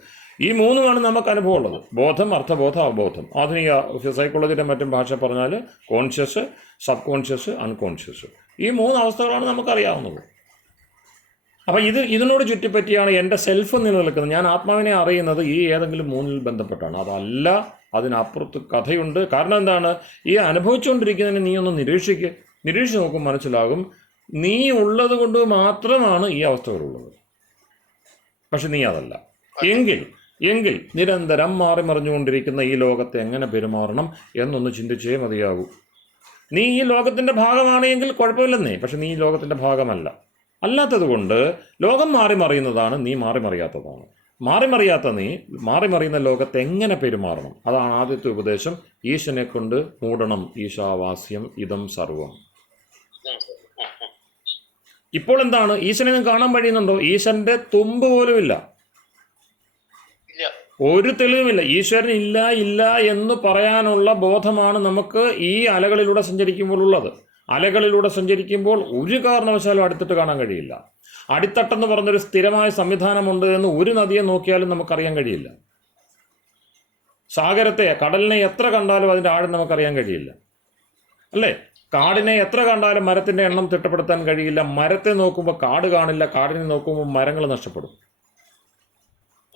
ഈ മൂന്നുമാണ് നമുക്ക് അനുഭവമുള്ളത്: ബോധം, അർത്ഥബോധം, അവബോധം. ആധുനിക സൈക്കോളജിയുടെ മറ്റും ഭാഷ പറഞ്ഞാൽ കോൺഷ്യസ്, സബ് കോൺഷ്യസ്, അൺകോൺഷ്യസ്. ഈ മൂന്ന് അവസ്ഥകളാണ് നമുക്കറിയാവുന്നത്. അപ്പം ഇതിനോട് ചുറ്റിപ്പറ്റിയാണ് എൻ്റെ സെൽഫ് നിലനിൽക്കുന്നത്. ഞാൻ ആത്മാവിനെ അറിയുന്നത് ഈ ഏതെങ്കിലും മൂന്നിൽ ബന്ധപ്പെട്ടാണ്. അതല്ല, അതിനപ്പുറത്ത് കഥയുണ്ട്. കാരണം എന്താണ്? ഈ അനുഭവിച്ചുകൊണ്ടിരിക്കുന്നതിന് നീ ഒന്ന് നിരീക്ഷിച്ച് നോക്കും, മനസ്സിലാകും. നീ ഉള്ളത് കൊണ്ട് മാത്രമാണ് ഈ അവസ്ഥകളുള്ളത്. പക്ഷെ നീ അതല്ല. എങ്കിൽ നിരന്തരം മാറി മറിഞ്ഞുകൊണ്ടിരിക്കുന്ന ഈ ലോകത്തെ എങ്ങനെ പെരുമാറണം എന്നൊന്ന് ചിന്തിച്ചേ മതിയാകൂ. നീ ഈ ലോകത്തിൻ്റെ ഭാഗമാണ് എങ്കിൽ കുഴപ്പമില്ലെന്നേ. പക്ഷെ നീ ഈ ലോകത്തിൻ്റെ ഭാഗമല്ല. അല്ലാത്തത് കൊണ്ട് ലോകം മാറി മറിയുന്നതാണ്, നീ മാറി മറിയാത്തതാണ്. മാറി മറിയുന്ന ലോകത്തെ എങ്ങനെ പെരുമാറണം, അതാണ് ആദ്യത്തെ ഉപദേശം. ഈശനെ കൊണ്ട് മൂടണം ഈശാവാസ്യം ഇതം സർവം. ഇപ്പോൾ എന്താണ്? ഈശനെ നിങ്ങൾക്ക് കാണാൻ കഴിയുന്നുണ്ടോ? ഈശ്വരൻ്റെ തുമ്പ് പോലുമില്ല, ഒരു തെളിവുമില്ല. ഈശ്വരൻ ഇല്ല എന്ന് പറയാനുള്ള ബോധമാണ് നമുക്ക് ഈ അലകളിലൂടെ സഞ്ചരിക്കുമ്പോൾ ഉള്ളത്. അലകളിലൂടെ സഞ്ചരിക്കുമ്പോൾ ഒരു കാരണവശാലും അടിത്തട്ട് കാണാൻ കഴിയില്ല. അടിത്തട്ടെന്ന് പറഞ്ഞൊരു സ്ഥിരമായ സംവിധാനമുണ്ട് എന്ന് ഒരു നദിയെ നോക്കിയാലും നമുക്കറിയാൻ കഴിയില്ല. സാഗരത്തെ, കടലിനെ എത്ര കണ്ടാലും അതിൻ്റെ ആഴം നമുക്കറിയാൻ കഴിയില്ല, അല്ലേ? കാടിനെ എത്ര കണ്ടാലും മരത്തിൻ്റെ എണ്ണം തിട്ടപ്പെടുത്താൻ കഴിയില്ല. മരത്തെ നോക്കുമ്പോൾ കാട് കാണില്ല, കാടിനെ നോക്കുമ്പോൾ മരങ്ങൾ നഷ്ടപ്പെടും,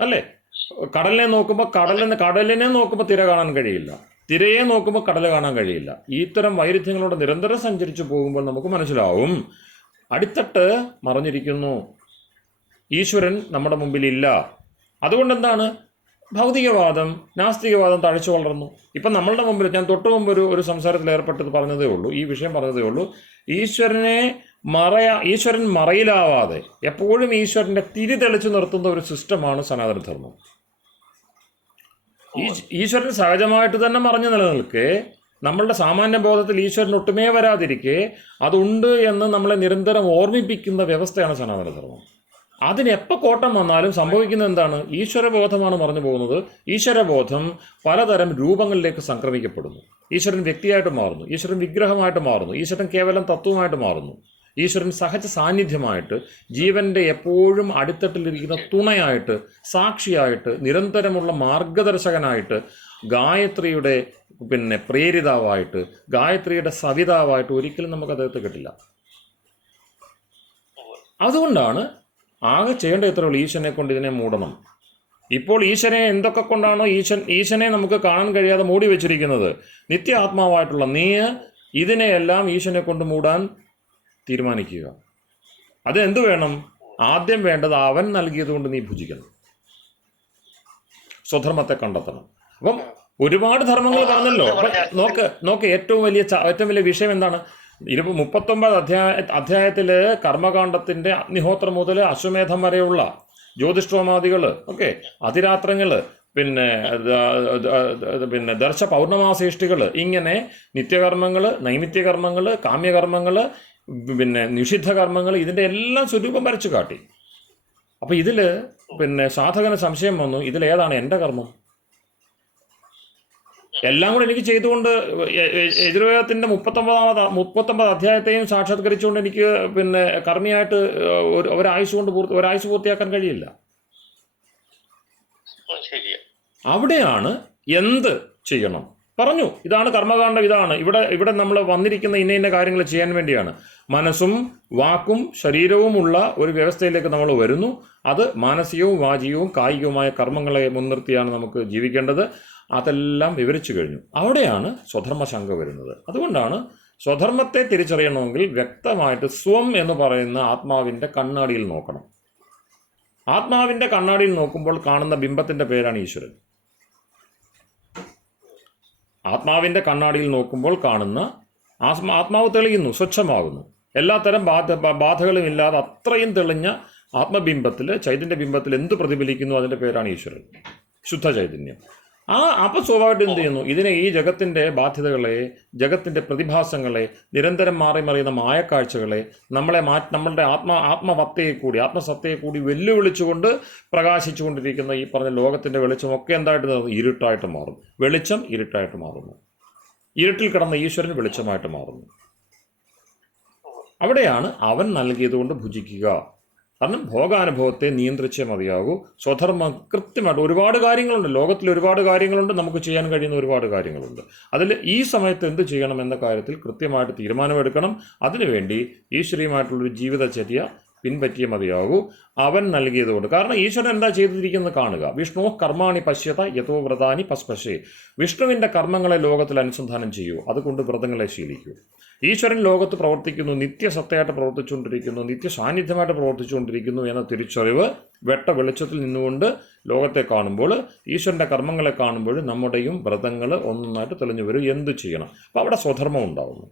അല്ലേ? കടലിനെ നോക്കുമ്പോൾ കടലിനെ നോക്കുമ്പോൾ തിര കാണാൻ കഴിയില്ല, തിരയെ നോക്കുമ്പോൾ കടൽ കാണാൻ കഴിയില്ല. ഇത്തരം വൈരുദ്ധ്യങ്ങളോട് നിരന്തരം സഞ്ചരിച്ചു പോകുമ്പോൾ നമുക്ക് മനസ്സിലാവും അടിത്തട്ട് മറഞ്ഞിരിക്കുന്നു, ഈശ്വരൻ നമ്മുടെ മുമ്പിലില്ല. അതുകൊണ്ട് എന്താണ്? ഭൗതികവാദം, നാസ്തികവാദം തഴച്ചു വളർന്നു. ഇപ്പം നമ്മളുടെ മുമ്പിൽ, ഞാൻ തൊട്ട് മുമ്പ് ഒരു സംസാരത്തിൽ ഏർപ്പെട്ടത് പറഞ്ഞതേ ഉള്ളൂ, ഈ വിഷയം പറഞ്ഞതേ ഉള്ളൂ. ഈശ്വരൻ മറയിലാവാതെ എപ്പോഴും ഈശ്വരൻ്റെ തിരി തെളിച്ചു നിർത്തുന്ന ഒരു സിസ്റ്റമാണ് സനാതനധർമ്മം. ഈശ്വരൻ സഹജമായിട്ട് തന്നെ മറഞ്ഞു നിലനിൽക്കെ, നമ്മളുടെ സാമാന്യ ബോധത്തിൽ ഈശ്വരൻ ഒട്ടുമേ വരാതിരിക്കെ അതുണ്ട് എന്ന് നമ്മളെ നിരന്തരം ഓർമ്മിപ്പിക്കുന്ന വ്യവസ്ഥയാണ് സനാതനധർമ്മം. അതിനെപ്പോൾ കോട്ടം വന്നാലും സംഭവിക്കുന്നത് എന്താണ്? ഈശ്വരബോധമാണ് മറഞ്ഞു പോകുന്നത്. ഈശ്വരബോധം പലതരം രൂപങ്ങളിലേക്ക് സംക്രമിക്കപ്പെടുന്നു. ഈശ്വരൻ വ്യക്തിയായിട്ട് മാറുന്നു, ഈശ്വരൻ വിഗ്രഹമായിട്ട് മാറുന്നു, ഈശ്വരൻ കേവലം തത്വമായിട്ട് മാറുന്നു, ഈശ്വരൻ സഹജ സാന്നിധ്യമായിട്ട്, ജീവൻ്റെ എപ്പോഴും അടിത്തട്ടിലിരിക്കുന്ന തുണയായിട്ട്, സാക്ഷിയായിട്ട്, നിരന്തരമുള്ള മാർഗദർശകനായിട്ട്, ഗായത്രിയുടെ പ്രേരിതാവായിട്ട്, ഗായത്രിയുടെ സവിതാവായിട്ട് ഒരിക്കലും നമുക്ക് അദ്ദേഹത്തെ കിട്ടില്ല. അതുകൊണ്ടാണ് ആകെ ചെയ്യേണ്ട ഇത്രേ ഉള്ളൂ: ഈശ്വരനെ കൊണ്ട് ഇതിനെ മൂടണം. ഇപ്പോൾ ഈശ്വരനെ എന്തൊക്കെ കൊണ്ടാണോ ഈശ്വരനെ നമുക്ക് കാണാൻ കഴിയാതെ മൂടി വെച്ചിരിക്കുന്നത്, നിത്യ ആത്മാവായിട്ടുള്ള നീ ഇതിനെയെല്ലാം ഈശ്വരനെ കൊണ്ട് മൂടാൻ തീരുമാനിക്കുക. അത് എന്തു വേണം? ആദ്യം വേണ്ടത് അവൻ നൽകിയത് കൊണ്ട് നീ ഭുജിക്കണം, സ്വധർമ്മത്തെ കണ്ടെത്തണം. അപ്പം ഒരുപാട് ധർമ്മങ്ങൾ പറഞ്ഞല്ലോ. നോക്ക് ഏറ്റവും വലിയ വിഷയം എന്താണ്? 39 അധ്യായത്തിൽ കർമ്മകാണ്ഡത്തിൻ്റെ അഗ്നിഹോത്രം മുതൽ അശ്വമേധം വരെയുള്ള ജ്യോതിഷ്ഠോമാദികൾ, ഓക്കെ, അതിരാത്രങ്ങൾ, പിന്നെ ദർശ പൗർണമാസേഷ്ടികൾ, ഇങ്ങനെ നിത്യകർമ്മങ്ങൾ, നൈമിത്യകർമ്മങ്ങൾ, കാമ്യകർമ്മങ്ങൾ, നിഷിദ്ധ കർമ്മങ്ങൾ, ഇതിൻ്റെ എല്ലാം സ്വരൂപം വരച്ചു കാട്ടി. അപ്പോൾ ഇതിൽ സാധകന് സംശയം വന്നു, ഇതിലേതാണ് എൻ്റെ കർമ്മം? എല്ലാം കൂടെ എനിക്ക് ചെയ്തുകൊണ്ട് യജുർവേദത്തിൻ്റെ 39 അധ്യായത്തെയും സാക്ഷാത്കരിച്ചുകൊണ്ട് എനിക്ക് കർമ്മിയായിട്ട് ഒരായുസ് പൂർത്തിയാക്കാൻ കഴിയില്ല. അവിടെയാണ് എന്ത് ചെയ്യണം പറഞ്ഞു. ഇതാണ് കർമ്മകാണ്ഡം, ഇതാണ് ഇവിടെ നമ്മൾ വന്നിരിക്കുന്ന ഇന്ന കാര്യങ്ങൾ ചെയ്യാൻ വേണ്ടിയാണ്. മനസ്സും വാക്കും ശരീരവുമുള്ള ഒരു വ്യവസ്ഥയിലേക്ക് നമ്മൾ വരുന്നു. അത് മാനസികവും വാചികവും കായികവുമായ കർമ്മങ്ങളെ മുൻനിർത്തിയാണ് നമുക്ക് ജീവിക്കേണ്ടത്. അതെല്ലാം വിവരിച്ചു കഴിഞ്ഞു. അവിടെയാണ് സ്വധർമ്മശങ്ക വരുന്നത്. അതുകൊണ്ടാണ് സ്വധർമ്മത്തെ തിരിച്ചറിയണമെങ്കിൽ വ്യക്തമായിട്ട് സ്വം എന്ന് പറയുന്ന ആത്മാവിൻ്റെ കണ്ണാടിയിൽ നോക്കണം. ആത്മാവിൻ്റെ കണ്ണാടിയിൽ നോക്കുമ്പോൾ കാണുന്ന ബിംബത്തിൻ്റെ പേരാണ് ഈശ്വരൻ. ആത്മാവിൻ്റെ കണ്ണാടിയിൽ നോക്കുമ്പോൾ കാണുന്ന ആത്മാവ് തെളിയുന്നു, സ്വച്ഛമാകുന്നു. എല്ലാത്തരം ബാധകളും ഇല്ലാതെ അത്രയും തെളിഞ്ഞ ആത്മബിംബത്തിൽ, ചൈതന്യ ബിംബത്തിൽ എന്ത് പ്രതിഫലിക്കുന്നു അതിൻ്റെ പേരാണ് ഈശ്വരൻ, ശുദ്ധ ചൈതന്യം. അപ്പോൾ സ്വാഭാവികമായിട്ട് എന്ത് ചെയ്യുന്നു? ഈ ജഗത്തിൻ്റെ ബാധ്യതകളെ, ജഗത്തിൻ്റെ പ്രതിഭാസങ്ങളെ, നിരന്തരം മാറി മറിയുന്ന മായക്കാഴ്ചകളെ, നമ്മളുടെ ആത്മസത്തയെ കൂടി വെല്ലുവിളിച്ചുകൊണ്ട് പ്രകാശിച്ചുകൊണ്ടിരിക്കുന്ന ഈ പറഞ്ഞ ലോകത്തിൻ്റെ വെളിച്ചമൊക്കെ എന്തായിട്ട് ഇരുട്ടായിട്ട് മാറും. വെളിച്ചം ഇരുട്ടായിട്ട് മാറുന്നു. ഇരുട്ടിൽ കിടന്ന ഈശ്വരൻ വെളിച്ചമായിട്ട് മാറുന്നു. അവിടെയാണ് അവൻ നൽകിയതുകൊണ്ട് ഭുജിക്കുക. കാരണം ഭോഗാനുഭവത്തെ നിയന്ത്രിച്ചേ മതിയാകൂ. സ്വധർമ്മം കൃത്യമായിട്ട് ഒരുപാട് കാര്യങ്ങളുണ്ട്, ലോകത്തിൽ ഒരുപാട് കാര്യങ്ങളുണ്ട്, നമുക്ക് ചെയ്യാൻ കഴിയുന്ന ഒരുപാട് കാര്യങ്ങളുണ്ട്. അതിൽ ഈ സമയത്ത് എന്ത് ചെയ്യണം എന്ന കാര്യത്തിൽ കൃത്യമായിട്ട് തീരുമാനമെടുക്കണം. അതിനുവേണ്ടി ഈശ്വരീയമായിട്ടുള്ളൊരു ജീവിതചര്യ പിൻപറ്റിയേ മതിയാകൂ, അവൻ നൽകിയതുകൊണ്ട്. കാരണം ഈശ്വരൻ എന്താ ചെയ്തിരിക്കുന്നത് കാണുക. വിഷ്ണു കർമാണി പശ്യത യഥോ വ്രതാനി പസ്പശേ. വിഷ്ണുവിൻ്റെ കർമ്മങ്ങളെ ലോകത്തിൽ അനുസന്ധാനം ചെയ്യൂ, അതുകൊണ്ട് വ്രതങ്ങളെ ശീലിക്കൂ. ഈശ്വരൻ ലോകത്ത് പ്രവർത്തിക്കുന്നു, നിത്യസത്തയായിട്ട് പ്രവർത്തിച്ചുകൊണ്ടിരിക്കുന്നു, നിത്യസാന്നിധ്യമായിട്ട് പ്രവർത്തിച്ചുകൊണ്ടിരിക്കുന്നു എന്ന തിരിച്ചറിവ് വെളിച്ചത്തിൽ നിന്നുകൊണ്ട് ലോകത്തെ കാണുമ്പോൾ, ഈശ്വരൻ്റെ കർമ്മങ്ങളെ കാണുമ്പോൾ നമ്മുടെയും വ്രതങ്ങൾ ഒന്നൊന്നായിട്ട് തെളിഞ്ഞു വരും. എന്ത് ചെയ്യണം? അപ്പോൾ അവിടെ സ്വധർമ്മം ഉണ്ടാകുന്നു.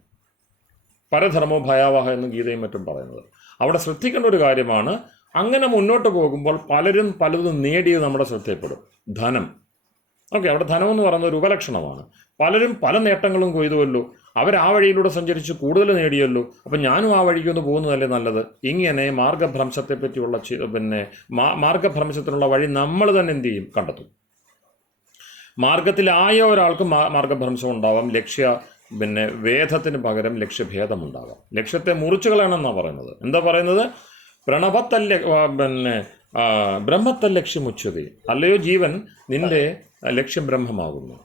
പരധർമ്മോ ഭയാവഹ എന്ന് ഗീതയും മറ്റും പറയുന്നത്. അവിടെ ശ്രദ്ധിക്കേണ്ട ഒരു കാര്യമാണ്, അങ്ങനെ മുന്നോട്ട് പോകുമ്പോൾ പലതും നേടിയത് നമ്മുടെ ശ്രദ്ധയപ്പെടും. ധനം, അവിടെ ധനം എന്ന് പറയുന്ന ഒരു ഉപലക്ഷണമാണ്. പലരും പല നേട്ടങ്ങളും കൊയ്തുവല്ലോ, അവർ ആ വഴിയിലൂടെ സഞ്ചരിച്ച് കൂടുതൽ നേടിയല്ലോ, അപ്പം ഞാനും ആ വഴിക്കൊന്ന് പോകുന്നതല്ലേ നല്ലത്. ഇങ്ങനെ മാർഗഭ്രംശത്തെ പറ്റിയുള്ള മാർഗഭ്രംശത്തിനുള്ള വഴി നമ്മൾ തന്നെ എന്ത് ചെയ്യും? കണ്ടെത്തും. മാർഗത്തിലായ ഒരാൾക്ക് മാർഗഭ്രംശം ഉണ്ടാവാം, വേദത്തിന് പകരം ലക്ഷ്യഭേദമുണ്ടാകാം. ലക്ഷ്യത്തെ മുറിച്ചു കളയണമെന്നാണ് പറയുന്നത്. എന്താ പറയുന്നത്? ബ്രഹ്മത്തൽ ലക്ഷ്യമുച്ചതി. അല്ലയോ ജീവൻ, നിന്റെ ലക്ഷ്യം ബ്രഹ്മമാകുന്നു.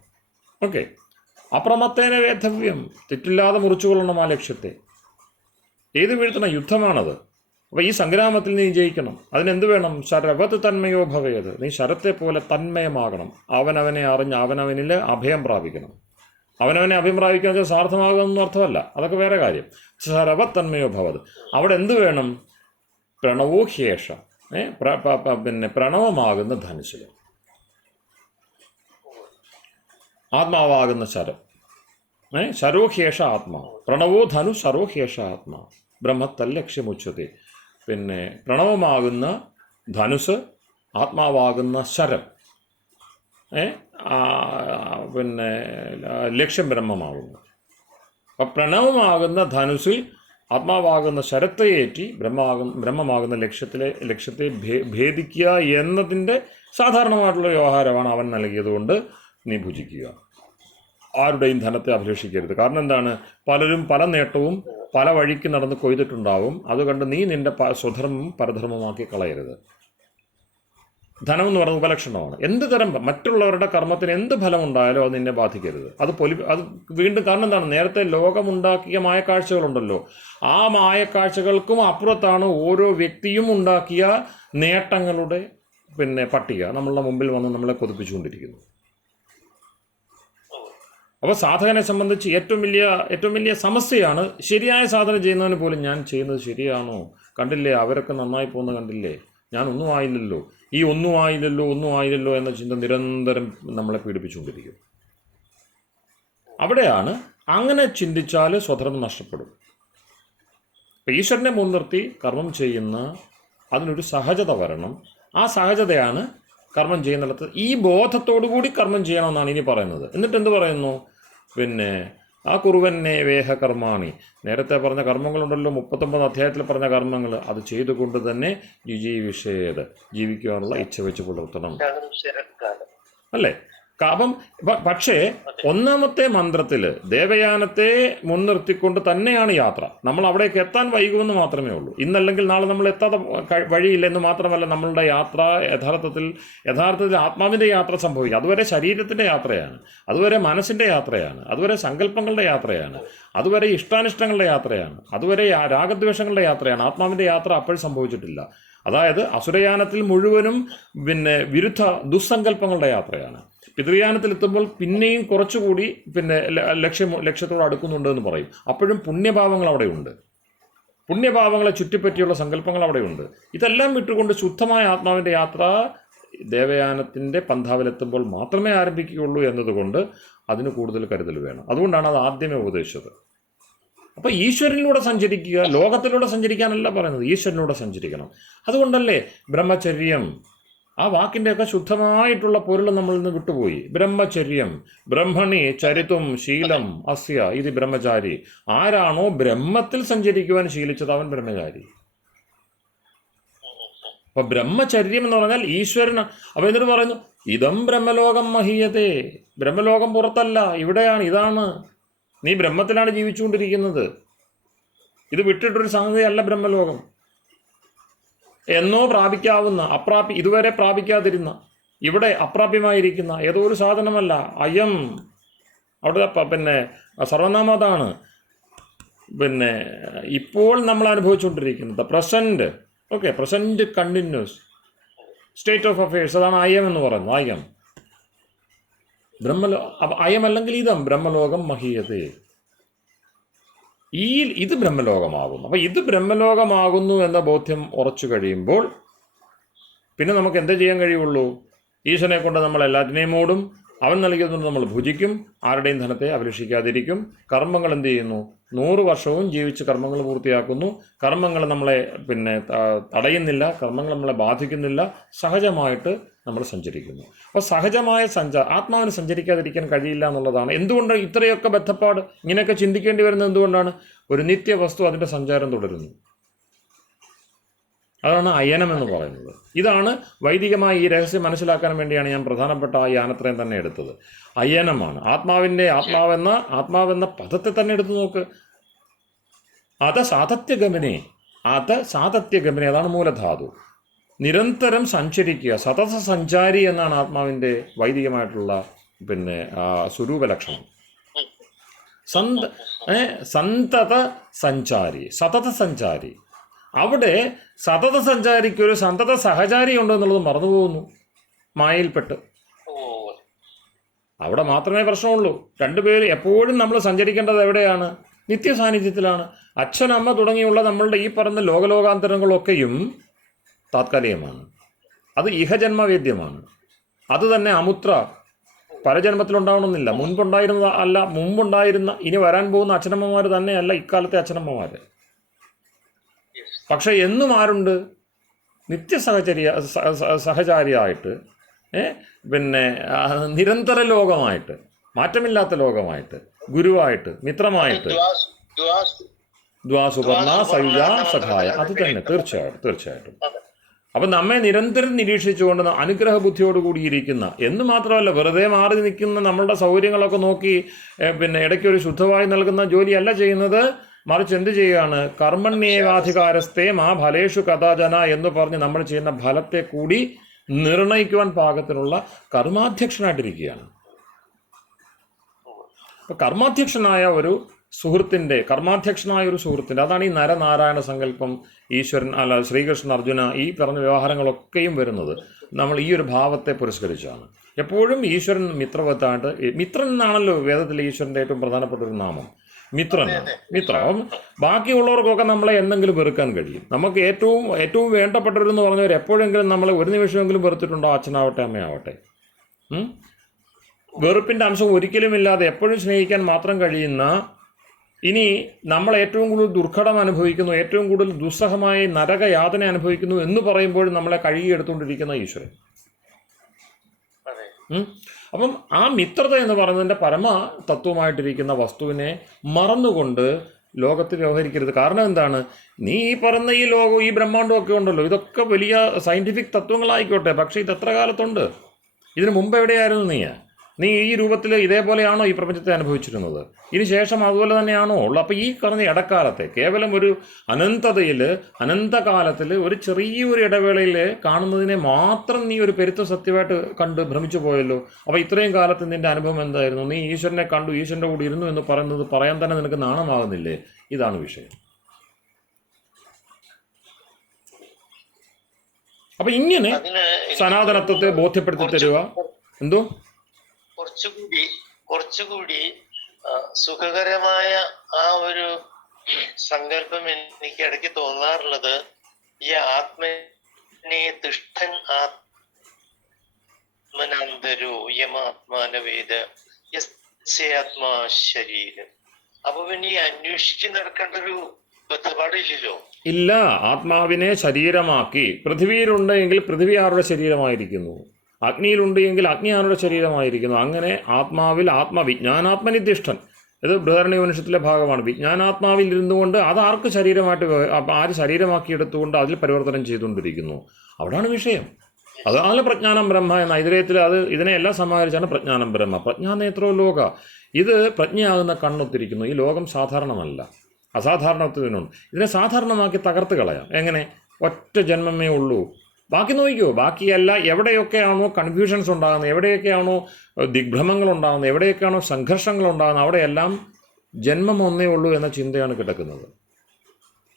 അപ്രമത്തേന വേദവ്യം. തെറ്റില്ലാതെ മുറിച്ചുകൊള്ളണം ആ ലക്ഷ്യത്തെ. ഏത് വീഴ്ത്തണം? യുദ്ധമാണത്. അപ്പോൾ ഈ സംഗ്രാമത്തിൽ നീ ജയിക്കണം. അതിനെന്ത് വേണം? ശരവത് തന്മയോ ഭവേത്. നീ ശരത്തെ പോലെ തന്മയമാകണം. അവനവനെ അറിഞ്ഞ് അവനവനിൽ അഭയം പ്രാപിക്കണം. അവനവനെ അഭയം പ്രാപിക്കുക വെച്ചാൽ സാർത്ഥമാകുമെന്നൊന്നും അർത്ഥമല്ല, അതൊക്കെ വേറെ കാര്യം. ശരവത് തന്മയോ ഭവത്. അവിടെ എന്ത് വേണം? പ്രണവോ ഹ്യേഷ. പ്രണവമാകുന്ന ധനുസിൽ ആത്മാവാകുന്ന ശരം. ശരോഹ്യേഷ ആത്മാ. പ്രണവോ ധനു ശരോഹ്യേഷ ആത്മാ. ബ്രഹ്മത്തൽ ലക്ഷ്യമുച്ചതി. പ്രണവമാകുന്ന ധനുസ്, ആത്മാവാകുന്ന ശരം, ലക്ഷ്യം ബ്രഹ്മമാകുന്നു. അപ്പം പ്രണവമാകുന്ന ധനുസിൽ ആത്മാവാകുന്ന ശരത്തെയേറ്റി ബ്രഹ്മമാകുന്ന ലക്ഷ്യത്തെ ഭേദിക്കുക എന്നതിൻ്റെ സാധാരണമായിട്ടുള്ള വ്യവഹാരമാണ് അവൻ നൽകിയതുകൊണ്ട് നീ ഭുജിക്കുക. ആരുടെയും ധനത്തെ അഭിലഷിക്കരുത്. കാരണം എന്താണ്? പലരും പല നേട്ടവും പല വഴിക്ക് നടന്ന് കൊയ്തിട്ടുണ്ടാവും. അതുകൊണ്ട് നീ നിന്റെ സ്വധർമ്മം പരധർമ്മമാക്കി കളയരുത്. ധനം എന്ന് പറയുന്ന ഉപലക്ഷണമാണ്. എന്ത് തരം മറ്റുള്ളവരുടെ കർമ്മത്തിന് എന്ത് ഫലം ഉണ്ടായാലും അത് നിന്നെ ബാധിക്കരുത്. അത് വീണ്ടും കാരണം എന്താണ്? നേരത്തെ ലോകമുണ്ടാക്കിയ മായക്കാഴ്ചകളുണ്ടല്ലോ, ആ മായക്കാഴ്ചകൾക്കും അപ്പുറത്താണ് ഓരോ വ്യക്തിയും ഉണ്ടാക്കിയ നേട്ടങ്ങളുടെ പട്ടിക നമ്മളുടെ മുമ്പിൽ വന്ന് നമ്മളെ കൊതിപ്പിച്ചുകൊണ്ടിരിക്കുന്നു. അപ്പോൾ സാധകനെ സംബന്ധിച്ച് ഏറ്റവും വലിയ സമസ്യയാണ്, ശരിയായ സാധന ചെയ്യുന്നവന് പോലും ഞാൻ ചെയ്യുന്നത് ശരിയാണോ? കണ്ടില്ലേ, അവരൊക്കെ നന്നായി പോകുന്നത് കണ്ടില്ലേ, ഞാൻ ഒന്നും ആയില്ലല്ലോ എന്ന ചിന്ത നിരന്തരം നമ്മളെ പീഡിപ്പിച്ചുകൊണ്ടിരിക്കും. അവിടെയാണ് അങ്ങനെ ചിന്തിച്ചാൽ സ്വധർമ്മം നഷ്ടപ്പെടും. ഈശ്വരനെ മുൻനിർത്തി കർമ്മം ചെയ്യുന്ന അതിനൊരു സഹജത വരണം. ആ സഹജതയാണ് കർമ്മം ചെയ്യുന്നിടത്ത് ഈ ബോധത്തോടു കൂടി കർമ്മം ചെയ്യണമെന്നാണ് ഇനി പറയുന്നത്. എന്നിട്ട് എന്ത് പറയുന്നു? ആ കുറുവന്നെ വേഹ കർമാണി. നേരത്തെ പറഞ്ഞ കർമ്മങ്ങളുണ്ടല്ലോ, 39 അധ്യായത്തിൽ പറഞ്ഞ കർമ്മങ്ങൾ, അത് ചെയ്തുകൊണ്ട് തന്നെ ജീവിക്കുവാനുള്ള ഇച്ഛ വെച്ച് പുലർത്തണം അല്ലേ? അപ്പം പക്ഷേ ഒന്നാമത്തെ മന്ത്രത്തിൽ ദേവയാനത്തെ മുൻനിർത്തിക്കൊണ്ട് തന്നെയാണ് യാത്ര. നമ്മൾ അവിടേക്ക് എത്താൻ വൈകുമെന്ന് മാത്രമേ ഉള്ളൂ. ഇന്നല്ലെങ്കിൽ നാളെ നമ്മൾ എത്താതെ വഴിയില്ലെന്ന് മാത്രമല്ല, നമ്മളുടെ യാത്ര യഥാർത്ഥത്തിൽ ആത്മാവിൻ്റെ യാത്ര സംഭവിക്കുക. അതുവരെ ശരീരത്തിൻ്റെ യാത്രയാണ്, അതുവരെ മനസ്സിൻ്റെ യാത്രയാണ്, അതുവരെ സങ്കല്പങ്ങളുടെ യാത്രയാണ്, അതുവരെ ഇഷ്ടാനിഷ്ടങ്ങളുടെ യാത്രയാണ്, അതുവരെ രാഗദ്വേഷങ്ങളുടെ യാത്രയാണ്. ആത്മാവിൻ്റെ യാത്ര അപ്പോൾ സംഭവിച്ചിട്ടില്ല. അതായത് അസുരയാനത്തിൽ മുഴുവനും വിരുദ്ധ ദുസ്സങ്കല്പങ്ങളുടെ യാത്രയാണ്. പിതൃയാനത്തിലെത്തുമ്പോൾ പിന്നെയും കുറച്ചുകൂടി പിന്നെ ലക്ഷ്യത്തോട് അടുക്കുന്നുണ്ട് എന്ന് പറയും. അപ്പോഴും പുണ്യഭാവങ്ങൾ അവിടെയുണ്ട്, പുണ്യഭാവങ്ങളെ ചുറ്റിപ്പറ്റിയുള്ള സങ്കല്പങ്ങൾ അവിടെയുണ്ട്. ഇതെല്ലാം വിട്ടുകൊണ്ട് ശുദ്ധമായ ആത്മാവിൻ്റെ യാത്ര ദേവയാനത്തിൻ്റെ പന്ഥാവിലെത്തുമ്പോൾ മാത്രമേ ആരംഭിക്കുകയുള്ളൂ എന്നതുകൊണ്ട് അതിന് കൂടുതൽ കരുതൽ വേണം. അതുകൊണ്ടാണ് അത് ആദ്യമേ ഉപദേശിച്ചത്. അപ്പോൾ ഈശ്വരനിലൂടെ സഞ്ചരിക്കുക, ലോകത്തിലൂടെ സഞ്ചരിക്കാനല്ല പറയുന്നത്, ഈശ്വരനിലൂടെ സഞ്ചരിക്കണം. അതുകൊണ്ടല്ലേ ബ്രഹ്മചര്യം, ആ വാക്കിൻ്റെയൊക്കെ ശുദ്ധമായിട്ടുള്ള പൊരുൾ നമ്മളിൽ നിന്ന് വിട്ടുപോയി. ബ്രഹ്മചര്യം, ബ്രഹ്മണി ചരിതും ശീലം അസ്യ ഇത് ബ്രഹ്മചാരി. ആരാണോ ബ്രഹ്മത്തിൽ സഞ്ചരിക്കുവാൻ ശീലിച്ചത് അവൻ ബ്രഹ്മചാരി. അപ്പൊ ബ്രഹ്മചര്യം എന്ന് പറഞ്ഞാൽ ഈശ്വരൻ. അപ്പൊ എന്നിട്ട് പറയുന്നു ഇതം ബ്രഹ്മലോകം മഹീയതേ, ബ്രഹ്മലോകം പുറത്തല്ല, ഇവിടെയാണ്, ഇതാണ്. നീ ബ്രഹ്മത്തിലാണ് ജീവിച്ചുകൊണ്ടിരിക്കുന്നത്. ഇത് വിട്ടിട്ടൊരു സംഗതിയല്ല ബ്രഹ്മലോകം. എന്നോ പ്രാപിക്കാവുന്ന, ഇതുവരെ പ്രാപിക്കാതിരുന്ന, ഇവിടെ അപ്രാപ്യമായിരിക്കുന്ന ഏതോ ഒരു സാധനമല്ല. അയം അവിടെ പിന്നെ സർവനാമതാണ്. പിന്നെ ഇപ്പോൾ നമ്മൾ അനുഭവിച്ചുകൊണ്ടിരിക്കുന്നത് present. Okay, present continuous state of affairs, അതാണ് അയം എന്ന് പറയുന്നത്. അയം അയം അല്ലെങ്കിൽ ഇതം ബ്രഹ്മലോകം മഹീയതേ. ഇത് ബ്രഹ്മലോകമാകുന്നു. അപ്പം ഇത് ബ്രഹ്മലോകമാകുന്നു എന്ന ബോധ്യം ഉറച്ചു കഴിയുമ്പോൾ പിന്നെ നമുക്ക് എന്ത് ചെയ്യാൻ കഴിയുള്ളൂ? ഈശ്വരനെ കൊണ്ട് നമ്മൾ എല്ലാറ്റിനെയും മൂടും, അവൻ നൽകിയതുകൊണ്ട് നമ്മൾ ഭുജിക്കും, ആരുടെയും ധനത്തെ അഭിലഷിക്കാതിരിക്കും. കർമ്മങ്ങൾ എന്ത് ചെയ്യുന്നു? 100 വർഷവും ജീവിച്ച് കർമ്മങ്ങൾ പൂർത്തിയാക്കുന്നു. കർമ്മങ്ങൾ നമ്മളെ പിന്നെ തടയുന്നില്ല, കർമ്മങ്ങൾ നമ്മളെ ബാധിക്കുന്നില്ല. സഹജമായിട്ട് നമ്മൾ സഞ്ചരിക്കുന്നു. അപ്പോൾ സഹജമായ ആത്മാവിന് സഞ്ചരിക്കാതിരിക്കാൻ കഴിയില്ല എന്നുള്ളതാണ്. എന്തുകൊണ്ട് ഇത്രയൊക്കെ ബദ്ധപ്പാട്, ഇങ്ങനെയൊക്കെ ചിന്തിക്കേണ്ടി വരുന്നത് എന്തുകൊണ്ടാണ്? ഒരു നിത്യവസ്തു അതിൻ്റെ സഞ്ചാരം തുടരുന്നു. അതാണ് അയനം എന്ന് പറയുന്നത്. ഇതാണ് വൈദികമായ ഈ രഹസ്യം മനസ്സിലാക്കാൻ വേണ്ടിയാണ് ഞാൻ പ്രധാനപ്പെട്ട ആ യാനത്രയം തന്നെ എടുത്തത്. അയനമാണ്. ആത്മാവെന്ന പദത്തെ തന്നെ എടുത്തു നോക്ക്. സാതത്യഗമനെ, അതാണ് മൂലധാതു. നിരന്തരം സഞ്ചരിക്കുക, സതത സഞ്ചാരി എന്നാണ് ആത്മാവിൻ്റെ വൈദികമായിട്ടുള്ള പിന്നെ സ്വരൂപ ലക്ഷണം. സന്തത സഞ്ചാരി, സതത സഞ്ചാരി. അവിടെ സതത സഞ്ചാരിക്കൊരു സന്തത സഹചാരി ഉണ്ടോ എന്നുള്ളത് മറന്നുപോകുന്നു മായയിൽപ്പെട്ട്. അവിടെ മാത്രമേ പ്രശ്നമുള്ളൂ. രണ്ടുപേര് എപ്പോഴും നമ്മൾ സഞ്ചരിക്കേണ്ടത് എവിടെയാണ്? നിത്യസാന്നിധ്യത്തിലാണ്. അച്ഛനമ്മ തുടങ്ങിയുള്ള നമ്മളുടെ ഈ പറഞ്ഞ ലോകലോകാന്തരങ്ങളൊക്കെയും താത്കാലികമാണ്. അത് ഇഹജന്മവേദ്യമാണ്. അത് തന്നെ അമുത്ര പരജന്മത്തിലുണ്ടാവണമെന്നില്ല. മുമ്പുണ്ടായിരുന്ന ഇനി വരാൻ പോകുന്ന അച്ഛനമ്മമാർ തന്നെയല്ല ഇക്കാലത്തെ അച്ഛനമ്മമാർ. പക്ഷെ എന്നും ആരുണ്ട്? സഹചാരിയായിട്ട്, പിന്നെ നിരന്തര ലോകമായിട്ട്, മാറ്റമില്ലാത്ത ലോകമായിട്ട്, ഗുരുവായിട്ട്, മിത്രമായിട്ട്, ദ്വാസുപർണ സയുജ സഖായ. അത് തന്നെ തീർച്ചയായിട്ടും. അപ്പം നമ്മെ നിരന്തരം നിരീക്ഷിച്ചുകൊണ്ട് അനുഗ്രഹ ബുദ്ധിയോടുകൂടിയിരിക്കുന്ന, എന്ന് മാത്രമല്ല വെറുതെ മാറി നിൽക്കുന്ന നമ്മളുടെ സൗകര്യങ്ങളൊക്കെ നോക്കി പിന്നെ ഇടയ്ക്കൊരു ശുദ്ധവായു നൽകുന്ന ജോലിയല്ല ചെയ്യുന്നത്. മറിച്ച് എന്ത് ചെയ്യുകയാണ്? കർമ്മണ്യേവാധികാരസ്ഥേ മാ ഫലേഷു കഥാജന എന്ന് പറഞ്ഞ് നമ്മൾ ചെയ്യുന്ന ഫലത്തെ കൂടി നിർണയിക്കുവാൻ പാകത്തിനുള്ള കർമാധ്യക്ഷനായിട്ടിരിക്കുകയാണ്. അപ്പോൾ കർമാധ്യക്ഷനായ ഒരു സുഹൃത്തിൻ്റെ അതാണ് ഈ നരനാരായണ സങ്കല്പം. ഈശ്വരൻ ശ്രീകൃഷ്ണൻ, അർജുന, ഈ പറഞ്ഞ വ്യവഹാരങ്ങളൊക്കെയും വരുന്നത് നമ്മൾ ഈ ഒരു ഭാവത്തെ പുരസ്കരിച്ചാണ്. എപ്പോഴും ഈശ്വരൻ മിത്രവത്തായിട്ട്, മിത്രൻ എന്നാണല്ലോ വേദത്തിലെ ഈശ്വരൻ്റെ ഏറ്റവും പ്രധാനപ്പെട്ട ഒരു നാമം, മിത്രനാണ്. മിത്രം ബാക്കിയുള്ളവർക്കൊക്കെ നമ്മളെ എന്തെങ്കിലും വെറുക്കാൻ കഴിയും. നമുക്ക് ഏറ്റവും വേണ്ടപ്പെട്ടവരെന്ന് പറഞ്ഞവർ എപ്പോഴെങ്കിലും നമ്മളെ ഒരു നിമിഷമെങ്കിലും വെറുത്തിട്ടുണ്ടോ? അച്ഛനാവട്ടെ അമ്മയാവട്ടെ. വെറുപ്പിൻ്റെ അംശം ഒരിക്കലും ഇല്ലാതെ എപ്പോഴും സ്നേഹിക്കാൻ മാത്രം കഴിയുന്ന, ഇനി നമ്മൾ ഏറ്റവും കൂടുതൽ ദുർഘടം അനുഭവിക്കുന്നു, ഏറ്റവും കൂടുതൽ ദുസ്സഹമായ നരകയാതന അനുഭവിക്കുന്നു എന്ന് പറയുമ്പോഴും നമ്മളെ കഴുകിയെടുത്തുകൊണ്ടിരിക്കുന്ന ഈശ്വരൻ. അപ്പം ആ മിത്രത എന്ന് പറയുന്നതിൻ്റെ പരമ തത്വമായിട്ടിരിക്കുന്ന വസ്തുവിനെ മറന്നുകൊണ്ട് ലോകത്ത് വ്യവഹരിക്കരുത്. കാരണം എന്താണ്? നീ ഈ പറഞ്ഞ ഈ ലോകവും ഈ ബ്രഹ്മാണ്ടവും ഒക്കെ ഉണ്ടല്ലോ, ഇതൊക്കെ വലിയ സയൻറ്റിഫിക് തത്വങ്ങളായിക്കോട്ടെ, പക്ഷേ ഇത് എത്ര കാലത്തുണ്ട്? ഇതിനു മുമ്പ് എവിടെയായിരുന്നു നീ ഈ രൂപത്തിൽ ഇതേപോലെയാണോ ഈ പ്രപഞ്ചത്തെ അനുഭവിച്ചിരുന്നത്? ഇനി ശേഷം അതുപോലെ തന്നെയാണോ ഉള്ളത്? അപ്പോൾ ഈ പറഞ്ഞ ഇടക്കാലത്തെ കേവലം ഒരു അനന്തകാലത്തിൽ ഒരു ചെറിയൊരു ഇടവേളയിൽ കാണുന്നതിനെ മാത്രം നീ ഒരു പെരുത്ത സത്യമായിട്ട് കണ്ട് ഭ്രമിച്ചു പോയല്ലോ. അപ്പോൾ ഇത്രയും കാലത്ത് നിൻ്റെ അനുഭവം എന്തായിരുന്നു? നീ ഈശ്വരനെ കണ്ടു, ഈശ്വരൻ്റെ കൂടെ ഇരുന്നു എന്ന് പറയാൻ തന്നെ നിനക്ക് നാണമാകുന്നില്ലേ? ഇതാണ് വിഷയം. അപ്പം ഇങ്ങനെ സനാതനത്വത്തെ ബോധ്യപ്പെടുത്തി തരിക. എന്തോ കുറച്ചുകൂടി സുഖകരമായ ആ ഒരു സങ്കല്പം എനിക്ക് ഇടയ്ക്ക് തോന്നാറുള്ളത് ഈ ആത്മനെ തിഷ്ഠൻ ആത്മനന്തരോ യമാത്മാനവേദ യസ്യാത്മാ ശരീരം. അപ്പൊ പിന്നെ ഈ അന്വേഷിച്ച് നടക്കേണ്ട ഒരു ബന്ധപ്പാടില്ലല്ലോ. ഇല്ല, ആത്മാവിനെ ശരീരമാക്കി. പൃഥ്വിയിലുണ്ടെങ്കിൽ പൃഥ്വി ആരുടെ ശരീരമായിരിക്കുന്നു, അഗ്നിയിലുണ്ട് എങ്കിൽ അഗ്നി ആരുടെ ശരീരമായിരിക്കുന്നു. അങ്ങനെ ആത്മാവിൽ വിജ്ഞാനാത്മനിധിഷ്ഠൻ, ഇത് ബൃഹദാരണ്യോപനിഷത്തിലെ ഭാഗമാണ്. വിജ്ഞാനാത്മാവിൽ ഇരുന്നുകൊണ്ട് അത് ആർക്ക് ശരീരമായിട്ട് ആര് ശരീരമാക്കിയെടുത്തുകൊണ്ട് അതിൽ പരിവർത്തനം ചെയ്തുകൊണ്ടിരിക്കുന്നു. അവിടാണ് വിഷയം. അതാണ് പ്രജ്ഞാനം ബ്രഹ്മ എന്ന ഐതിഹ്യത്തിൽ ഇതിനെ എല്ലാം സമാഹരിച്ചാണ് പ്രജ്ഞാനം ബ്രഹ്മ. പ്രജ്ഞാനേത്രോ ലോക, ഇത് പ്രജ്ഞയാകുന്ന കണ്ണൊത്തിരിക്കുന്നു. ഈ ലോകം സാധാരണമല്ല, അസാധാരണത്വത്തിനുണ്ട്. ഇതിനെ സാധാരണമാക്കി തകർത്ത് കളയാം. എങ്ങനെ? ഒറ്റ ജന്മമേ ഉള്ളൂ. ബാക്കി നോക്കിക്കോ, ബാക്കിയല്ല എവിടെയൊക്കെയാണോ കൺഫ്യൂഷൻസ് ഉണ്ടാകുന്നത്, എവിടെയൊക്കെയാണോ ദിഗ്ഭ്രമങ്ങൾ ഉണ്ടാകുന്നത്, എവിടെയൊക്കെയാണോ സംഘർഷങ്ങൾ ഉണ്ടാകുന്നത്, അവിടെയെല്ലാം ജന്മം ഒന്നേ ഉള്ളൂ എന്ന ചിന്തയാണ് കിടക്കുന്നത്.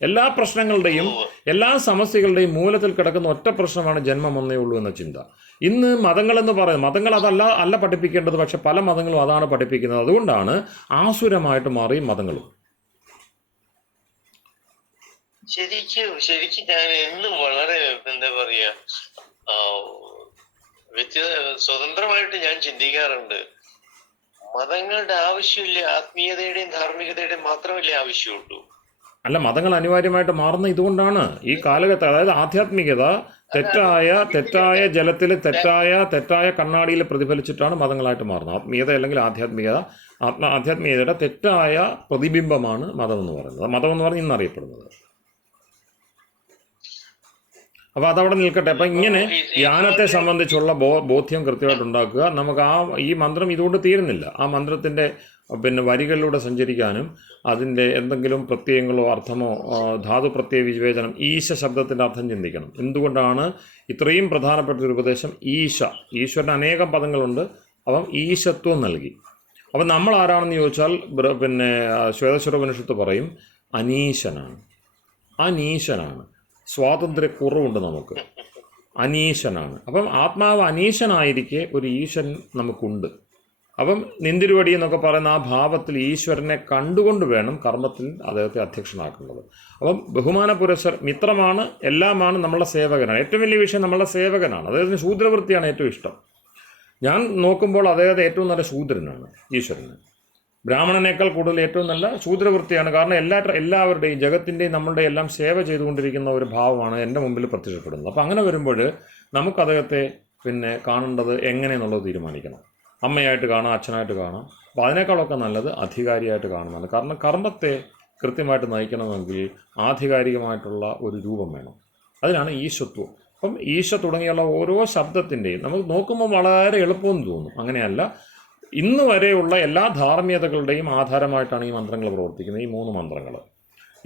എല്ലാ പ്രശ്നങ്ങളുടെയും എല്ലാ സമസ്യകളുടെയും മൂലത്തിൽ കിടക്കുന്ന ഒറ്റ പ്രശ്നമാണ് ജന്മം ഒന്നേ ഉള്ളൂ എന്ന ചിന്ത. ഇന്ന് മതങ്ങളെന്ന് പറയുന്നത്, മതങ്ങൾ അല്ല പഠിപ്പിക്കേണ്ടത്, പക്ഷെ പല മതങ്ങളും അതാണ് പഠിപ്പിക്കുന്നത്. അതുകൊണ്ടാണ് ആസുരമായിട്ട് മാറി മതങ്ങളും. ശരിക്കും ഞാൻ എന്നും വളരെ എന്താ പറയാ സ്വതന്ത്രമായിട്ട് ഞാൻ ചിന്തിക്കാറുണ്ട്. മതങ്ങളുടെ ആവശ്യമില്ല, ആത്മീയതയുടെയും ധാർമ്മികതയുടെയും മാത്രമല്ലേ ആവശ്യമുള്ളൂ. അല്ല, മതങ്ങൾ അനിവാര്യമായിട്ട് മാറുന്ന ഇതുകൊണ്ടാണ്. ഈ കാലഘട്ടം, അതായത് ആധ്യാത്മികത തെറ്റായ ജലത്തിൽ തെറ്റായ കണ്ണാടിയിൽ പ്രതിഫലിച്ചിട്ടാണ് മതങ്ങളായിട്ട് മാറുന്നത്. ആത്മീയത അല്ലെങ്കിൽ ആധ്യാത്മികതയുടെ തെറ്റായ പ്രതിബിംബമാണ് മതം എന്ന് പറയുന്നത്. മതം എന്ന് പറഞ്ഞ് ഇന്നറിയപ്പെടുന്നത്. അപ്പോൾ അതവിടെ നിൽക്കട്ടെ. അപ്പം ഇങ്ങനെ ധ്യാനത്തെ സംബന്ധിച്ചുള്ള ബോധ്യം കൃത്യമായിട്ട് ഉണ്ടാക്കുക. നമുക്ക് ഈ മന്ത്രം ഇതുകൊണ്ട് തീരുന്നില്ല. ആ മന്ത്രത്തിൻ്റെ വരികളിലൂടെ സഞ്ചരിക്കാനും അതിൻ്റെ എന്തെങ്കിലും പ്രത്യയങ്ങളോ അർത്ഥമോ ധാതു പ്രത്യയ വിവേചനം, ഈശ ശബ്ദത്തിൻ്റെ അർത്ഥം ചിന്തിക്കണം. എന്തുകൊണ്ടാണ് ഇത്രയും പ്രധാനപ്പെട്ട ഒരു ഉപദേശം? ഈശ്വരന് അനേകം പദങ്ങളുണ്ട്. അപ്പം ഈശത്വം നൽകി. അപ്പം നമ്മൾ ആരാണെന്ന് ചോദിച്ചാൽ ശ്വേതശ്വരോപനിഷത്ത് പറയും അനീശനാണ്. സ്വാതന്ത്ര്യക്കുറവുണ്ട് നമുക്ക്, അനീശനാണ്. അപ്പം ആത്മാവ് അനീശനായിരിക്കെ ഒരു ഈശ്വരൻ നമുക്കുണ്ട്. അപ്പം നിന്തിരുവടി എന്നൊക്കെ പറയുന്ന ആ ഭാവത്തിൽ ഈശ്വരനെ കണ്ടുകൊണ്ട് വേണം കർമ്മത്തിൽ അദ്ദേഹത്തെ അധ്യക്ഷനാക്കുന്നത്. അപ്പം ബഹുമാന മിത്രമാണ്, എല്ലാമാണ്, നമ്മളുടെ സേവകനാണ്. ഏറ്റവും വലിയ വിഷയം നമ്മളുടെ സേവകനാണ്. അദ്ദേഹത്തിന് ശൂദ്രവൃത്തിയാണ് ഏറ്റവും ഇഷ്ടം. ഞാൻ നോക്കുമ്പോൾ അദ്ദേഹത്തെ ഏറ്റവും നല്ല ശൂദ്രനാണ് ഈശ്വരന്. ബ്രാഹ്മണനേക്കാൾ കൂടുതൽ ഏറ്റവും നല്ല ശൂദ്രവൃത്തിയാണ്. കാരണം എല്ലാവരുടെയും ജഗത്തിൻ്റെയും നമ്മളുടെ എല്ലാം സേവ ചെയ്തുകൊണ്ടിരിക്കുന്ന ഒരു ഭാവമാണ് എൻ്റെ മുമ്പിൽ പ്രത്യക്ഷപ്പെടുന്നത്. അപ്പോൾ അങ്ങനെ വരുമ്പോൾ നമുക്ക് അദ്ദേഹത്തെ കാണേണ്ടത് എങ്ങനെയെന്നുള്ളത് തീരുമാനിക്കണം. അമ്മയായിട്ട് കാണാം, അച്ഛനായിട്ട് കാണാം. അപ്പോൾ അതിനേക്കാളൊക്കെ നല്ലത് അധികാരിയായിട്ട് കാണുന്നതാണ്. കാരണം കർമ്മത്തെ കൃത്യമായിട്ട് നയിക്കണമെങ്കിൽ ആധികാരികമായിട്ടുള്ള ഒരു രൂപം വേണം. അതിനാണ് ഈശത്വം. അപ്പം ഈശ തുടങ്ങിയുള്ള ഓരോ ശബ്ദത്തിൻ്റെയും നമുക്ക് നോക്കുമ്പോൾ വളരെ എളുപ്പമെന്ന് തോന്നും. അങ്ങനെയല്ല. ഇന്ന് വരെയുള്ള എല്ലാ ധാർമ്മികതകളുടെയും ആധാരമായിട്ടാണ് ഈ മന്ത്രങ്ങൾ പ്രവർത്തിക്കുന്നത്. ഈ 3 മന്ത്രങ്ങൾ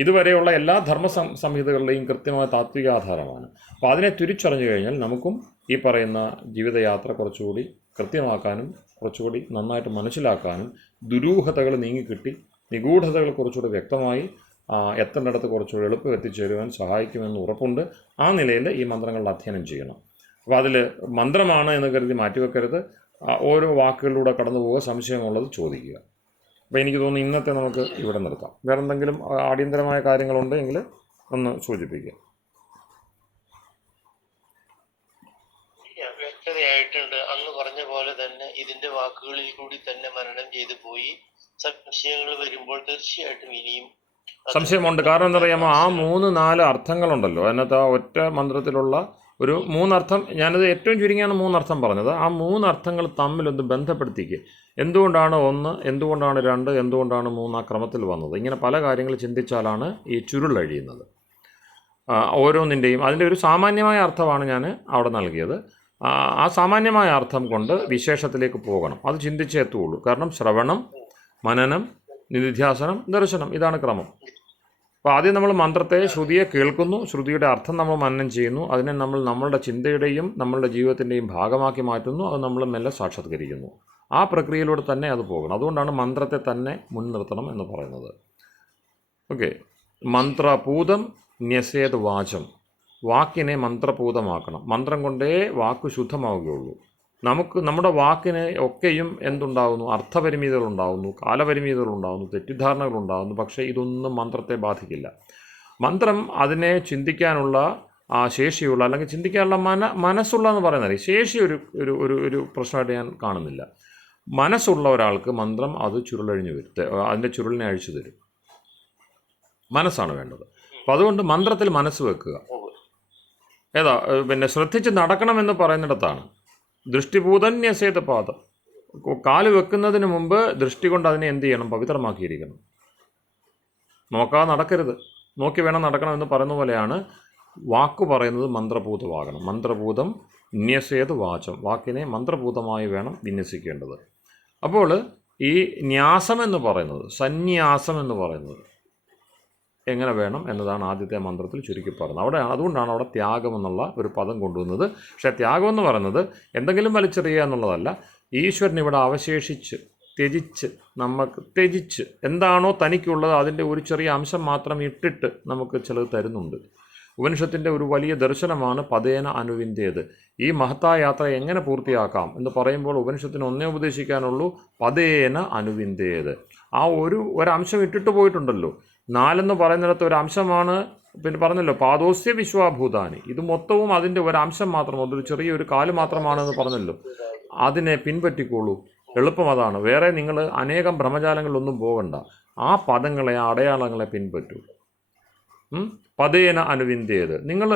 ഇതുവരെയുള്ള എല്ലാ ധർമ്മ സംഹിതകളുടെയും കൃത്യമായ താത്വിക ആധാരമാണ്. അപ്പോൾ അതിനെ തിരിച്ചറിഞ്ഞു കഴിഞ്ഞാൽ നമുക്കും ഈ പറയുന്ന ജീവിതയാത്ര കുറച്ചുകൂടി കൃത്യമാക്കാനും കുറച്ചുകൂടി നന്നായിട്ട് മനസ്സിലാക്കാനും ദുരൂഹതകൾ നീങ്ങിക്കിട്ടി നിഗൂഢതകൾ കുറച്ചുകൂടി വ്യക്തമായി എത്തേണ്ടിടത്ത് കുറച്ചുകൂടി എളുപ്പം എത്തിച്ചേരുവാൻ സഹായിക്കുമെന്ന് ഉറപ്പുണ്ട്. ആ നിലയിൽ ഈ മന്ത്രങ്ങളുടെ അധ്യയനം ചെയ്യണം. അപ്പോൾ അതിൽ മന്ത്രമാണ് എന്ന് കരുതി മാറ്റിവെക്കരുത്. ഓരോ വാക്കുകളിലൂടെ കടന്നു പോവുക, സംശയമുള്ളത് ചോദിക്കുക. അപ്പോൾ എനിക്ക് തോന്നുന്നു ഇന്നത്തെ നമുക്ക് ഇവിടെ നിർത്താം. വേറെ എന്തെങ്കിലും അടിയന്തരമായ കാര്യങ്ങളുണ്ടെങ്കിൽ ഒന്ന് സൂചിപ്പിക്കുക. വ്യക്തതയായിട്ടുണ്ട്. അങ്ങ് പറഞ്ഞ പോലെ തന്നെ ഇതിന്റെ വാക്കുകളിൽ കൂടി തന്നെ മനനം ചെയ്തു പോയി. സംശയങ്ങൾ വരുമ്പോൾ തീർച്ചയായിട്ടും ഇനിയും സംശയമുണ്ട്. കാരണം എന്താ പറയുമ്പോൾ ആ 3-4 അർത്ഥങ്ങളുണ്ടല്ലോ അതിനകത്ത്. ആ ഒറ്റ മന്ത്രത്തിലുള്ള ഒരു 3 അർത്ഥം, ഞാനത് ഏറ്റവും ചുരുങ്ങിയാണ് 3 അർത്ഥം പറഞ്ഞത്. ആ 3 അർത്ഥങ്ങൾ തമ്മിലൊന്ന് ബന്ധപ്പെടുത്തിക്കുക. എന്തുകൊണ്ടാണ് 1, എന്തുകൊണ്ടാണ് 2, എന്തുകൊണ്ടാണ് 3 ആ ക്രമത്തിൽ വന്നത്? ഇങ്ങനെ പല കാര്യങ്ങൾ ചിന്തിച്ചാലാണ് ഈ ചുരുളഴിയുന്നത്. ഓരോന്നിൻ്റെയും അതിൻ്റെ ഒരു സാമാന്യമായ അർത്ഥമാണ് ഞാൻ അവിടെ നൽകിയത്. ആ സാമാന്യമായ അർത്ഥം കൊണ്ട് വിശേഷത്തിലേക്ക് പോകണം. അത് ചിന്തിച്ചേ എത്തുകയുള്ളൂ. കാരണം ശ്രവണം, മനനം, നിധിധ്യാസനം, ദർശനം, ഇതാണ് ക്രമം. അപ്പോൾ ആദ്യം നമ്മൾ മന്ത്രത്തെ, ശ്രുതിയെ കേൾക്കുന്നു, ശ്രുതിയുടെ അർത്ഥം നമ്മൾ മനനം ചെയ്യുന്നു, അതിനെ നമ്മൾ നമ്മളുടെ ചിന്തയുടെയും നമ്മളുടെ ജീവിതത്തിൻ്റെയും ഭാഗമാക്കി മാറ്റുന്നു, അത് നമ്മൾ മെല്ലെ സാക്ഷാത്കരിക്കുന്നു. ആ പ്രക്രിയയിലൂടെ തന്നെ അത് പോകണം. അതുകൊണ്ടാണ് മന്ത്രത്തെ തന്നെ മുൻനിർത്തണം എന്ന് പറയുന്നത്. ഓക്കെ. മന്ത്രപൂതം ന്യസേത് വാചം, വാക്കിനെ മന്ത്രപൂതമാക്കണം. മന്ത്രം കൊണ്ടേ വാക്ക് ശുദ്ധമാവുകയുള്ളൂ. നമ്മുടെ വാക്കിന് ഒക്കെയും എന്തുണ്ടാകുന്നു? അർത്ഥപരിമിതികളുണ്ടാകുന്നു, കാലപരിമിതികളുണ്ടാകുന്നു, തെറ്റിദ്ധാരണകളുണ്ടാകുന്നു. പക്ഷേ ഇതൊന്നും മന്ത്രത്തെ ബാധിക്കില്ല. മന്ത്രം അതിനെ ചിന്തിക്കാനുള്ള ശേഷിയുള്ള, അല്ലെങ്കിൽ ചിന്തിക്കാനുള്ള മനസ്സുള്ള എന്ന് പറയുന്നത് ശേഷി ഒരു ഒരു ഒരു ഒരു പ്രശ്നമായിട്ട് ഞാൻ കാണുന്നില്ല. മനസ്സുള്ള ഒരാൾക്ക് മന്ത്രം അത് ചുരുളഴിഞ്ഞു വരും, അതിൻ്റെ ചുരുളിനെ അഴിച്ചു തരും. മനസ്സാണ് വേണ്ടത്. അപ്പോൾ അതുകൊണ്ട് മന്ത്രത്തിൽ മനസ്സ് വെക്കുക. ഏതാ പിന്നെ ശ്രദ്ധിച്ച് നടക്കണമെന്ന് പറയുന്നിടത്താണ് ദൃഷ്ടിഭൂതന്യസേത പാദം. കാല് വെക്കുന്നതിന് മുമ്പ് ദൃഷ്ടി കൊണ്ട് അതിനെ എന്ത് ചെയ്യണം? പവിത്രമാക്കിയിരിക്കണം. നോക്കാതെ നടക്കരുത്, നോക്കി വേണം നടക്കണമെന്ന് പറയുന്ന പോലെയാണ് വാക്ക് പറയുന്നത് മന്ത്രഭൂതമാകണം. മന്ത്രഭൂതം ന്യസേത് വാചം, വാക്കിനെ മന്ത്രഭൂതമായി വേണം വിന്യസിക്കേണ്ടത്. അപ്പോൾ ഈ ന്യാസം എന്ന് പറയുന്നത്, സന്യാസം എന്ന് പറയുന്നത് എങ്ങനെ വേണം എന്നതാണ് ആദ്യത്തെ മന്ത്രത്തിൽ ചുരുക്കി പറയുന്നത്. അതുകൊണ്ടാണ് അവിടെ ത്യാഗം എന്നുള്ള ഒരു പദം കൊണ്ടുവന്നത്. പക്ഷേ ത്യാഗം എന്ന് പറയുന്നത് എന്തെങ്കിലും വലിച്ചെറിയുക എന്നുള്ളതല്ല. ഈശ്വരൻ ഇവിടെ അവശേഷിച്ച് ത്യജിച്ച് എന്താണോ തനിക്കുള്ളത് അതിൻ്റെ ഒരു ചെറിയ അംശം മാത്രം ഇട്ടിട്ട് നമുക്ക് ചിലത് തരുന്നുണ്ട്. ഉപനിഷത്തിൻ്റെ ഒരു വലിയ ദർശനമാണ് പതേന അനുവിന്ദേത്. ഈ മഹത്തായ യാത്ര എങ്ങനെ പൂർത്തിയാക്കാം എന്ന് പറയുമ്പോൾ ഉപനിഷത്തിന് ഒന്നേ ഉപദേശിക്കാനുള്ളൂ, പതേന അനുവിന്ദേത്. ആ ഒരംശം ഇട്ടിട്ട് പോയിട്ടുണ്ടല്ലോ. 4 പറയുന്നിടത്ത് ഒരു അംശമാണ്, പിന്നെ പറഞ്ഞല്ലോ പാദോസ്യ വിശ്വാഭൂതാനി. ഇത് മൊത്തവും അതിൻ്റെ ഒരംശം മാത്രം, ഒരു ചെറിയൊരു കാല് മാത്രമാണെന്ന് പറഞ്ഞല്ലോ. അതിനെ പിൻപറ്റിക്കോളൂ, എളുപ്പം അതാണ്. വേറെ നിങ്ങൾ അനേകം ഭ്രമജാലങ്ങളിലൊന്നും പോകണ്ട. ആ പദങ്ങളെ, ആ അടയാളങ്ങളെ പിൻപറ്റൂ. പതേന അനുവിന്ദേത്. നിങ്ങൾ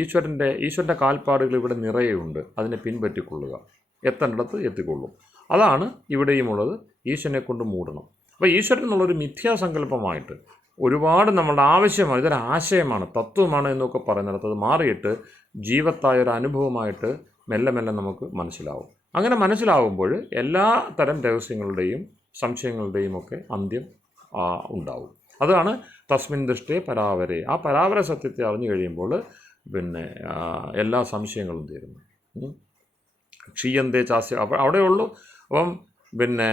ഈശ്വരൻ്റെ കാൽപ്പാടുകൾ ഇവിടെ നിറയെയുണ്ട്, അതിനെ പിൻപറ്റിക്കൊള്ളുക. എത്തേണ്ടിടത്ത് എത്തിക്കൊള്ളും. അതാണ് ഇവിടെയുമുള്ളത്. ഈശ്വരനെ കൊണ്ട് മൂടണം. അപ്പോൾ ഈശ്വരൻ എന്നുള്ളൊരു മിഥ്യാസങ്കല്പമായിട്ട് ഒരുപാട് നമ്മളുടെ ആവശ്യമാണ്, ഇതൊരു ആശയമാണ്, തത്വമാണ് എന്നൊക്കെ പറയുന്നിടത്ത് അത് മാറിയിട്ട് ജീവത്തായ ഒരു അനുഭവമായിട്ട് മെല്ലെ മെല്ലെ നമുക്ക് മനസ്സിലാവും. അങ്ങനെ മനസ്സിലാവുമ്പോൾ എല്ലാ തരം രഹസ്യങ്ങളുടെയും സംശയങ്ങളുടെയും ഒക്കെ അന്ത്യം ഉണ്ടാവും. അതാണ് തസ്മിൻ ദൃഷ്ടേ പരാവരെ. ആ പരാവര സത്യത്തെ അറിഞ്ഞു കഴിയുമ്പോൾ പിന്നെ എല്ലാ സംശയങ്ങളും തീരുന്നു. ക്ഷീയന്തേ ചാസ്യ, അവിടെയുള്ളൂ. അപ്പം പിന്നെ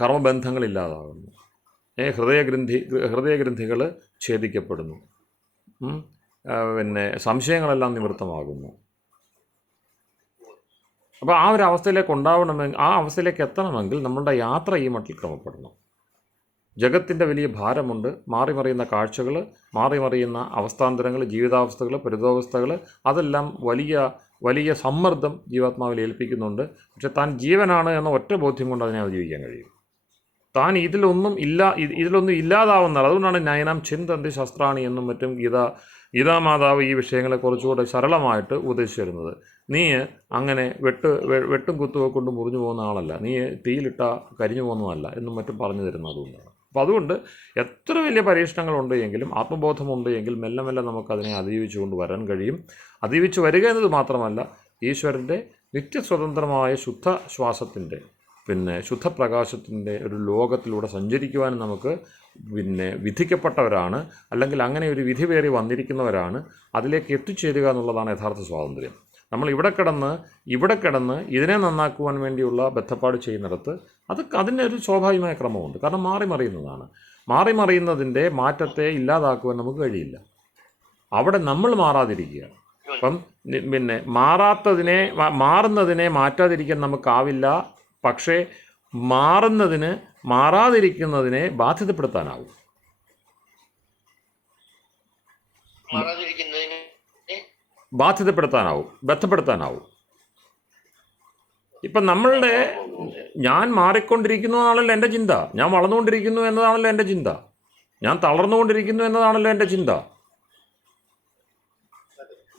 കർമ്മബന്ധങ്ങളില്ലാതാകുന്നു. ഹൃദയഗ്രന്ഥികൾ ഛേദിക്കപ്പെടുന്നു. പിന്നെ സംശയങ്ങളെല്ലാം നിവൃത്തമാകുന്നു. അപ്പോൾ ആ ഒരു അവസ്ഥയിലേക്ക് ആ അവസ്ഥയിലേക്ക് എത്തണമെങ്കിൽ നമ്മളുടെ യാത്ര ഈ മട്ടിൽ ക്രമപ്പെടണം. ജഗത്തിൻ്റെ വലിയ ഭാരമുണ്ട്, മാറിമറിയുന്ന കാഴ്ചകൾ, മാറിമറിയുന്ന അവസ്ഥാന്തരങ്ങൾ, ജീവിതാവസ്ഥകൾ, പരിതോവസ്ഥകൾ, അതെല്ലാം വലിയ സമ്മർദ്ദം ജീവാത്മാവിൽ ഏൽപ്പിക്കുന്നുണ്ട്. പക്ഷെ താൻ ജീവനാണ് എന്ന ഒറ്റ ബോധ്യം കൊണ്ട് അതിനെ അതിജീവിക്കാൻ കഴിയും. താൻ ഇതിലൊന്നും ഇല്ലാതാവുന്നത്. അതുകൊണ്ടാണ് നയനം ചിന്തന്തി ശസ്ത്രാണി എന്നും മറ്റും ഗീതാമാതാവ് ഈ വിഷയങ്ങളെ കുറച്ചുകൂടെ സരളമായിട്ട് ഉപദേശിച്ചു തരുന്നത്. നീ അങ്ങനെ വെട്ടും കുത്തുമൊക്കെ കൊണ്ട് മുറിഞ്ഞു പോകുന്ന ആളല്ല, നീ തീയിലിട്ട കരിഞ്ഞു പോകുന്നതല്ല എന്നും മറ്റും പറഞ്ഞു തരുന്നത് അതുകൊണ്ടാണ്. അപ്പോൾ അതുകൊണ്ട് എത്ര വലിയ പരീക്ഷണങ്ങളുണ്ട് എങ്കിലും, ആത്മബോധമുണ്ട് എങ്കിൽ മെല്ലെ മെല്ലെ നമുക്കതിനെ അതിജീവിച്ചു കൊണ്ട് വരാൻ കഴിയും. അതിജീവിച്ച് വരിക എന്നത് മാത്രമല്ല, ഈശ്വരൻ്റെ നിത്യസ്വതന്ത്രമായ ശുദ്ധ ശ്വാസത്തിൻ്റെ, പിന്നെ ശുദ്ധപ്രകാശത്തിൻ്റെ ഒരു ലോകത്തിലൂടെ സഞ്ചരിക്കുവാനും നമുക്ക് വിധിക്കപ്പെട്ടവരാണ്, അല്ലെങ്കിൽ അങ്ങനെ ഒരു വിധി പേറി വന്നിരിക്കുന്നവരാണ്. അതിലേക്ക് എത്തിച്ചേരുക എന്നുള്ളതാണ് യഥാർത്ഥ സ്വാതന്ത്ര്യം. നമ്മൾ ഇവിടെ കിടന്ന് ഇതിനെ നന്നാക്കുവാൻ വേണ്ടിയുള്ള ബദ്ധപ്പാട് ചെയ്യുന്നിടത്ത് അതിൻ്റെ ഒരു സ്വാഭാവികമായ ക്രമമുണ്ട്. കാരണം മാറിമറിയുന്നതിൻ്റെ മാറ്റത്തെ ഇല്ലാതാക്കുവാൻ നമുക്ക് കഴിയില്ല. അവിടെ നമ്മൾ മാറാതിരിക്കുക. അപ്പം പിന്നെ മാറുന്നതിനെ മാറ്റാതിരിക്കാൻ നമുക്കാവില്ല. പക്ഷേ മാറാതിരിക്കുന്നതിനെ ബാധ്യതപ്പെടുത്താനാവും. ബന്ധപ്പെടുത്താനാവും. ഇപ്പം ഞാൻ മാറിക്കൊണ്ടിരിക്കുന്നു എന്നാണല്ലോ എൻ്റെ ചിന്ത, ഞാൻ വളർന്നുകൊണ്ടിരിക്കുന്നു എന്നതാണല്ലോ എൻ്റെ ചിന്ത, ഞാൻ തളർന്നുകൊണ്ടിരിക്കുന്നു എന്നതാണല്ലോ എൻ്റെ ചിന്ത.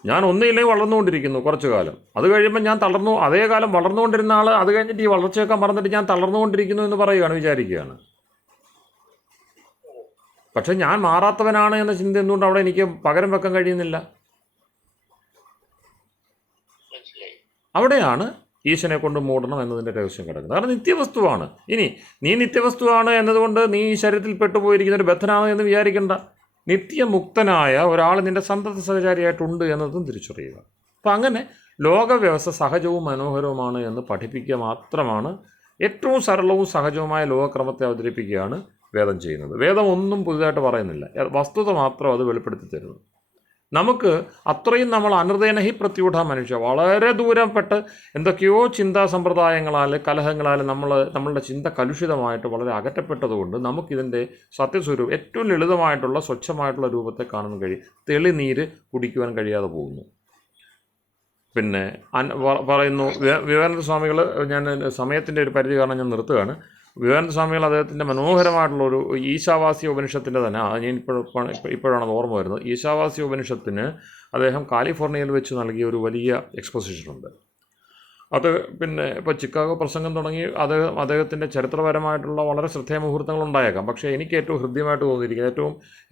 ഞാൻ ഒന്നുമില്ലെങ്കിൽ വളർന്നുകൊണ്ടിരിക്കുന്നു കുറച്ചു കാലം, അത് കഴിയുമ്പോൾ ഞാൻ തളർന്നു. അതേ കാലം വളർന്നുകൊണ്ടിരുന്ന ആൾ അത് കഴിഞ്ഞിട്ട് ഈ വളർച്ചയൊക്കെ മറന്നിട്ട് ഞാൻ തളർന്നുകൊണ്ടിരിക്കുന്നു എന്ന് വിചാരിക്കുകയാണ്. പക്ഷെ ഞാൻ മാറാത്തവനാണ് എന്ന ചിന്ത എന്തുകൊണ്ട് അവിടെ എനിക്ക് പകരം വെക്കാൻ കഴിയുന്നില്ല? അവിടെയാണ് ഈശ്വരനെ കൊണ്ട് മൂടണം എന്നതിൻ്റെ രഹസ്യം കിടക്കുന്നത്. കാരണം നിത്യവസ്തുവാണ്. ഇനി നീ നിത്യവസ്തുവാണ് എന്നതുകൊണ്ട് നീ ഈ ശരീരത്തിൽ പെട്ടുപോയിരിക്കുന്ന ഒരു ബദ്ധനാണ് എന്ന് വിചാരിക്കേണ്ട. നിത്യമുക്തനായ ഒരാൾ നിൻ്റെ സന്തത സഹചാരിയായിട്ടുണ്ട് എന്നതും തിരിച്ചറിയുക. അപ്പം അങ്ങനെ ലോകവ്യവസ്ഥ സഹജവും മനോഹരവുമാണ് എന്ന് പഠിപ്പിക്കുക മാത്രമാണ്, ഏറ്റവും സരളവും സഹജവുമായ ലോകക്രമത്തെ അവതരിപ്പിക്കുകയാണ് വേദം ചെയ്യുന്നത്. വേദം ഒന്നും പുതുതായിട്ട് പറയുന്നില്ല, വസ്തുത മാത്രം അത് വെളിപ്പെടുത്തി തരുന്നു. നമുക്ക് അത്രയും നമ്മൾ അനൃതേന ഹി പ്രത്യൂഢ മനുഷ്യ, വളരെ ദൂരപ്പെട്ട് എന്തൊക്കെയോ ചിന്താ സമ്പ്രദായങ്ങളാൽ കലഹങ്ങളാൽ നമ്മളുടെ ചിന്ത കലുഷിതമായിട്ട് വളരെ അകറ്റപ്പെട്ടതുകൊണ്ട് നമുക്കിതിൻ്റെ സത്യസ്വരൂപം ഏറ്റവും ലളിതമായിട്ടുള്ള സ്വച്ഛമായിട്ടുള്ള രൂപത്തെ കാണാൻ കഴിയും. തെളിനീര് കുടിക്കുവാൻ കഴിയാതെ പോകുന്നു. പിന്നെ പറയുന്നു വിവേകാനന്ദ സ്വാമികൾ, ഞാൻ സമയത്തിൻ്റെ ഒരു പരിധി കാരണം ഞാൻ നിർത്തുകയാണ്. വിവേകാനന്ദ സ്വാമികൾ അദ്ദേഹത്തിൻ്റെ മനോഹരമായിട്ടുള്ളൊരു ഈശാവാസ്യ ഉപനിഷത്തിൻ്റെ തന്നെ, ഞാൻ ഇപ്പോഴാണ് അത് ഓർമ്മ വരുന്നത്, ഈശാവാസ്യ ഉപനിഷത്തിന് അദ്ദേഹം കാലിഫോർണിയയിൽ വെച്ച് നൽകിയ ഒരു വലിയ എക്സ്പോസിഷനുണ്ട്. അത് പിന്നെ ഇപ്പോൾ ചിക്കാഗോ പ്രസംഗം തുടങ്ങി അദ്ദേഹത്തിൻ്റെ ചരിത്രപരമായിട്ടുള്ള വളരെ ശ്രദ്ധേയ മുഹൂർത്തങ്ങളുണ്ടായേക്കാം. പക്ഷേ എനിക്ക് ഏറ്റവും ഹൃദ്യമായിട്ട് തോന്നിയിരിക്കുന്നത്,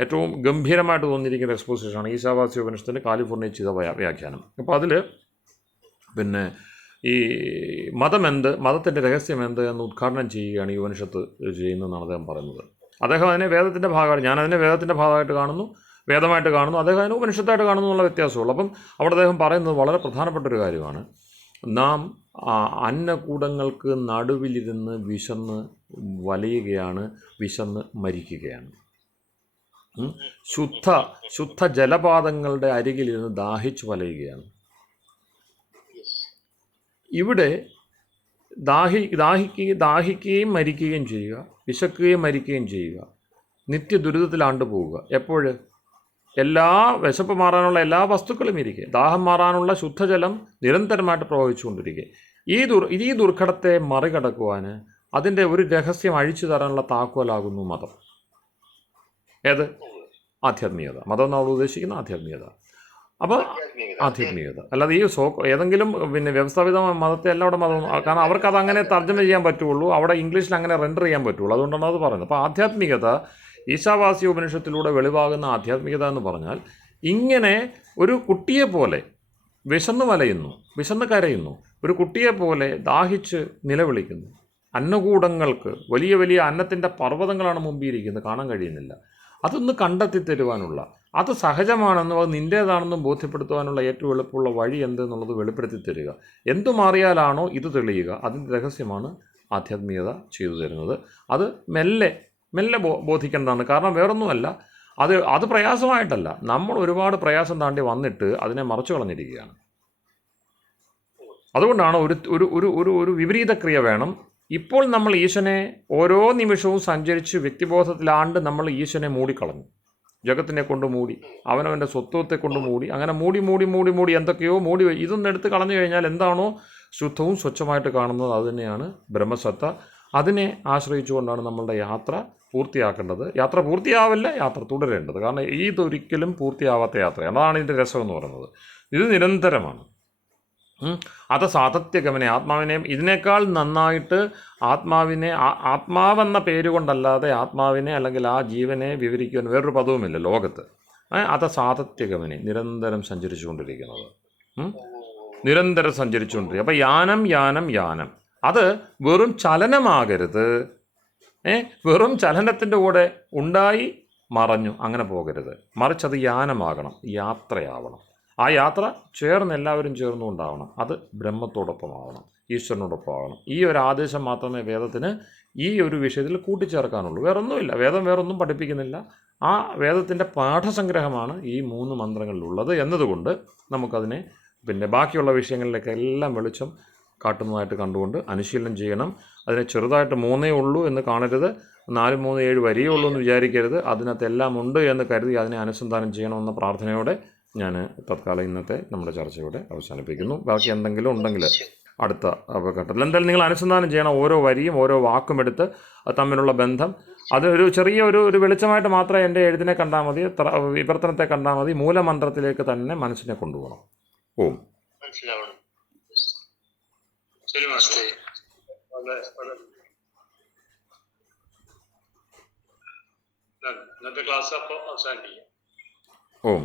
ഏറ്റവും ഗംഭീരമായിട്ട് തോന്നിയിരിക്കുന്ന എക്സ്പോസിഷനാണ് ഈശാവാസ്യ ഉപനിഷത്തിൻ്റെ കാലിഫോർണിയ ചെയ്ത വ്യാഖ്യാനം. അപ്പോൾ അതിൽ പിന്നെ ഈ മതത്തിൻ്റെ രഹസ്യം എന്ത് എന്ന് ഉദ്ഘാടനം ചെയ്യുകയാണ് ഈ ഉപനിഷത്ത് ചെയ്യുന്നതെന്നാണ് അദ്ദേഹം പറയുന്നത്. അദ്ദേഹം അതിനെ വേദത്തിൻ്റെ ഭാഗമായിട്ട്, ഞാനതിനെ വേദത്തിൻ്റെ ഭാഗമായിട്ട് കാണുന്നു, വേദമായിട്ട് കാണുന്നു, അദ്ദേഹം അതിനെ ഉപനിഷത്തായിട്ട് കാണുന്നു എന്നുള്ള വ്യത്യാസമുള്ളൂ. അപ്പം അവിടെ അദ്ദേഹം പറയുന്നത് വളരെ പ്രധാനപ്പെട്ടൊരു കാര്യമാണ്. നാം അന്നകൂടങ്ങൾക്ക് നടുവിലിരുന്ന് വിശന്ന് വലയുകയാണ്, വിശന്ന് മരിക്കുകയാണ്. ശുദ്ധ ജലപാതങ്ങളുടെ അരികിലിരുന്ന് ദാഹിച്ചു വലയുകയാണ്. ഇവിടെ ദാഹിക്കുകയും മരിക്കുകയും ചെയ്യുക, വിശക്കുകയും മരിക്കുകയും ചെയ്യുക, നിത്യദുരിതത്തിലാണ്ട് പോവുക. എപ്പോഴ്? വിശപ്പ് മാറാനുള്ള എല്ലാ വസ്തുക്കളും ഇരിക്കുക, ദാഹം മാറാനുള്ള ശുദ്ധജലം നിരന്തരമായിട്ട് പ്രവഹിച്ചുകൊണ്ടിരിക്കുക. ഈ ദുർഘടത്തെ മറികടക്കുവാൻ അതിൻ്റെ ഒരു രഹസ്യം അഴിച്ചു തരാനുള്ള താക്കോലാകുന്നു മതം. ഏത്? ആധ്യാത്മികത. മതം നമ്മൾ ഉദ്ദേശിക്കുന്ന ആധ്യാത്മികത. അപ്പോൾ ആധ്യാത്മികത അല്ലാതെ ഏതെങ്കിലും പിന്നെ വ്യവസ്ഥാപിതമായ മതത്തെ അല്ല അവിടെ മതം, കാരണം അവർക്കത് അങ്ങനെ തർജ്ജമ ചെയ്യാൻ പറ്റുള്ളൂ, അവിടെ ഇംഗ്ലീഷിൽ അങ്ങനെ റെൻഡർ ചെയ്യാൻ പറ്റുള്ളൂ. അതുകൊണ്ടാണ് അത് പറയുന്നത്. അപ്പോൾ ആധ്യാത്മികത, ഈശാവാസ്യ ഉപനിഷത്തിലൂടെ വെളിവാകുന്ന ആധ്യാത്മികത എന്ന് പറഞ്ഞാൽ ഇങ്ങനെ ഒരു കുട്ടിയെപ്പോലെ വിശന്ന് വലയുന്നു, വിശന്ന് കരയുന്നു, ഒരു കുട്ടിയെപ്പോലെ ദാഹിച്ച് നിലവിളിക്കുന്നു. അന്നകൂടങ്ങൾക്ക് വലിയ വലിയ അന്നത്തിൻ്റെ പർവ്വതങ്ങളാണ് മുമ്പിയിരിക്കുന്നത്, കാണാൻ കഴിയുന്നില്ല. അതൊന്ന് കണ്ടെത്തി തരുവാനുള്ള, അത് സഹജമാണെന്നും അത് നിൻ്റേതാണെന്നും ബോധ്യപ്പെടുത്തുവാനുള്ള ഏറ്റവും എളുപ്പമുള്ള വഴി എന്തെന്നുള്ളത് വെളിപ്പെടുത്തി തരിക. എന്തു മാറിയാലാണോ ഇത് തെളിയുക, അതിൻ്റെ രഹസ്യമാണ് ആധ്യാത്മികത ചെയ്തു തരുന്നത്. അത് മെല്ലെ ബോധിക്കേണ്ടതാണ്. കാരണം വേറൊന്നുമല്ല, അത് പ്രയാസമായിട്ടല്ല, നമ്മൾ ഒരുപാട് പ്രയാസം താണ്ടി വന്നിട്ട് അതിനെ മറച്ചു കളഞ്ഞിരിക്കുകയാണ്. അതുകൊണ്ടാണ് ഒരു വിപരീത ക്രിയ വേണം. ഇപ്പോൾ നമ്മൾ ഈശ്വരനെ ഓരോ നിമിഷവും സഞ്ചരിച്ച് വ്യക്തിബോധത്തിലാണ്ട് നമ്മൾ ഈശ്വരനെ മൂടിക്കളഞ്ഞു, ജഗത്തിനെ കൊണ്ട് മൂടി, അവനവൻ്റെ സ്വത്വത്തെ കൊണ്ട് മൂടി, അങ്ങനെ മൂടി എന്തൊക്കെയോ മൂടി. ഇതൊന്നും എടുത്ത് കളഞ്ഞു കഴിഞ്ഞാൽ എന്താണോ ശുദ്ധവും സ്വച്ഛമായിട്ട് കാണുന്നത് അത് തന്നെയാണ് ബ്രഹ്മസത്ത. അതിനെ ആശ്രയിച്ചുകൊണ്ടാണ് നമ്മളുടെ യാത്ര പൂർത്തിയാക്കേണ്ടത്. യാത്ര പൂർത്തിയാവില്ല, യാത്ര തുടരേണ്ടത്. കാരണം ഇതൊരിക്കലും പൂർത്തിയാവാത്ത യാത്രയാണ്. അതാണ് ഇതിൻ്റെ രസം എന്ന് പറയുന്നത്. ഇത് നിരന്തരമാണ്. അത് സാതത്യഗമനെ, ആത്മാവിനെ ഇതിനേക്കാൾ നന്നായിട്ട് ആത്മാവെന്ന പേരുകൊണ്ടല്ലാതെ ആത്മാവിനെ അല്ലെങ്കിൽ ആ ജീവനെ വിവരിക്കുവാൻ വേറൊരു പദവുമില്ല ലോകത്ത്. അത് സാതത്യഗമനെ, നിരന്തരം സഞ്ചരിച്ചുകൊണ്ടിരിക്കുന്നത്, നിരന്തരം സഞ്ചരിച്ചുകൊണ്ടിരിക്കുക. അപ്പോൾ യാനം അത് വെറും ചലനമാകരുത്. വെറും ചലനത്തിൻ്റെ കൂടെ ഉണ്ടായി മറഞ്ഞു അങ്ങനെ പോകരുത്. മറിച്ച് അത് യാനമാകണം, യാത്രയാവണം. ആ യാത്ര എല്ലാവരും ചേർന്നുകൊണ്ടാവണം. അത് ബ്രഹ്മത്തോടൊപ്പമാവണം, ഈശ്വരനോടൊപ്പം ആവണം. ഈ ഒരു ആദേശം മാത്രമേ വേദത്തിന് ഈ ഒരു വിഷയത്തിൽ കൂട്ടിച്ചേർക്കാനുള്ളൂ. വേറൊന്നുമില്ല. വേദം വേറൊന്നും പഠിപ്പിക്കുന്നില്ല. ആ വേദത്തിൻ്റെ പാഠസംഗ്രഹമാണ് ഈ 3 മന്ത്രങ്ങളിലുള്ളത് എന്നതുകൊണ്ട് നമുക്കതിനെ പിന്നെ ബാക്കിയുള്ള വിഷയങ്ങളിലേക്കെല്ലാം വെളിച്ചം കാട്ടുന്നതായിട്ട് കണ്ടുകൊണ്ട് അനുശീലനം ചെയ്യണം. അതിനെ ചെറുതായിട്ട് 3 ഉള്ളൂ എന്ന് കാണരുത്, 4, 3, 7 വരിയേ ഉള്ളൂ എന്ന് വിചാരിക്കരുത്. അതിനകത്ത് എല്ലാം ഉണ്ട് എന്ന് കരുതി അതിനെ അനുസന്ധാനം ചെയ്യണമെന്ന പ്രാർത്ഥനയോടെ ഞാൻ തത്കാലം ഇന്നത്തെ നമ്മുടെ ചർച്ചയോടെ അവസാനിപ്പിക്കുന്നു. ബാക്കി എന്തെങ്കിലും ഉണ്ടെങ്കിൽ അടുത്ത ഘട്ടത്തിൽ എന്തായാലും നിങ്ങൾ അനുസന്ധാനം ചെയ്യണം. ഓരോ വരിയും ഓരോ വാക്കും എടുത്ത് തമ്മിലുള്ള ബന്ധം, അത് ഒരു ചെറിയ ഒരു വെളിച്ചമായിട്ട് മാത്രമേ എൻ്റെ എഴുതിനെ കണ്ടാൽ മതി, വിവർത്തനത്തെ കണ്ടാൽ മതി. മൂലമന്ത്രത്തിലേക്ക് തന്നെ മനസ്സിനെ കൊണ്ടുപോകണം. ഓം. ഇന്നത്തെ ക്ലാസ് അപ്പോൾ അവസാനിപ്പിക്കാം. ഓം.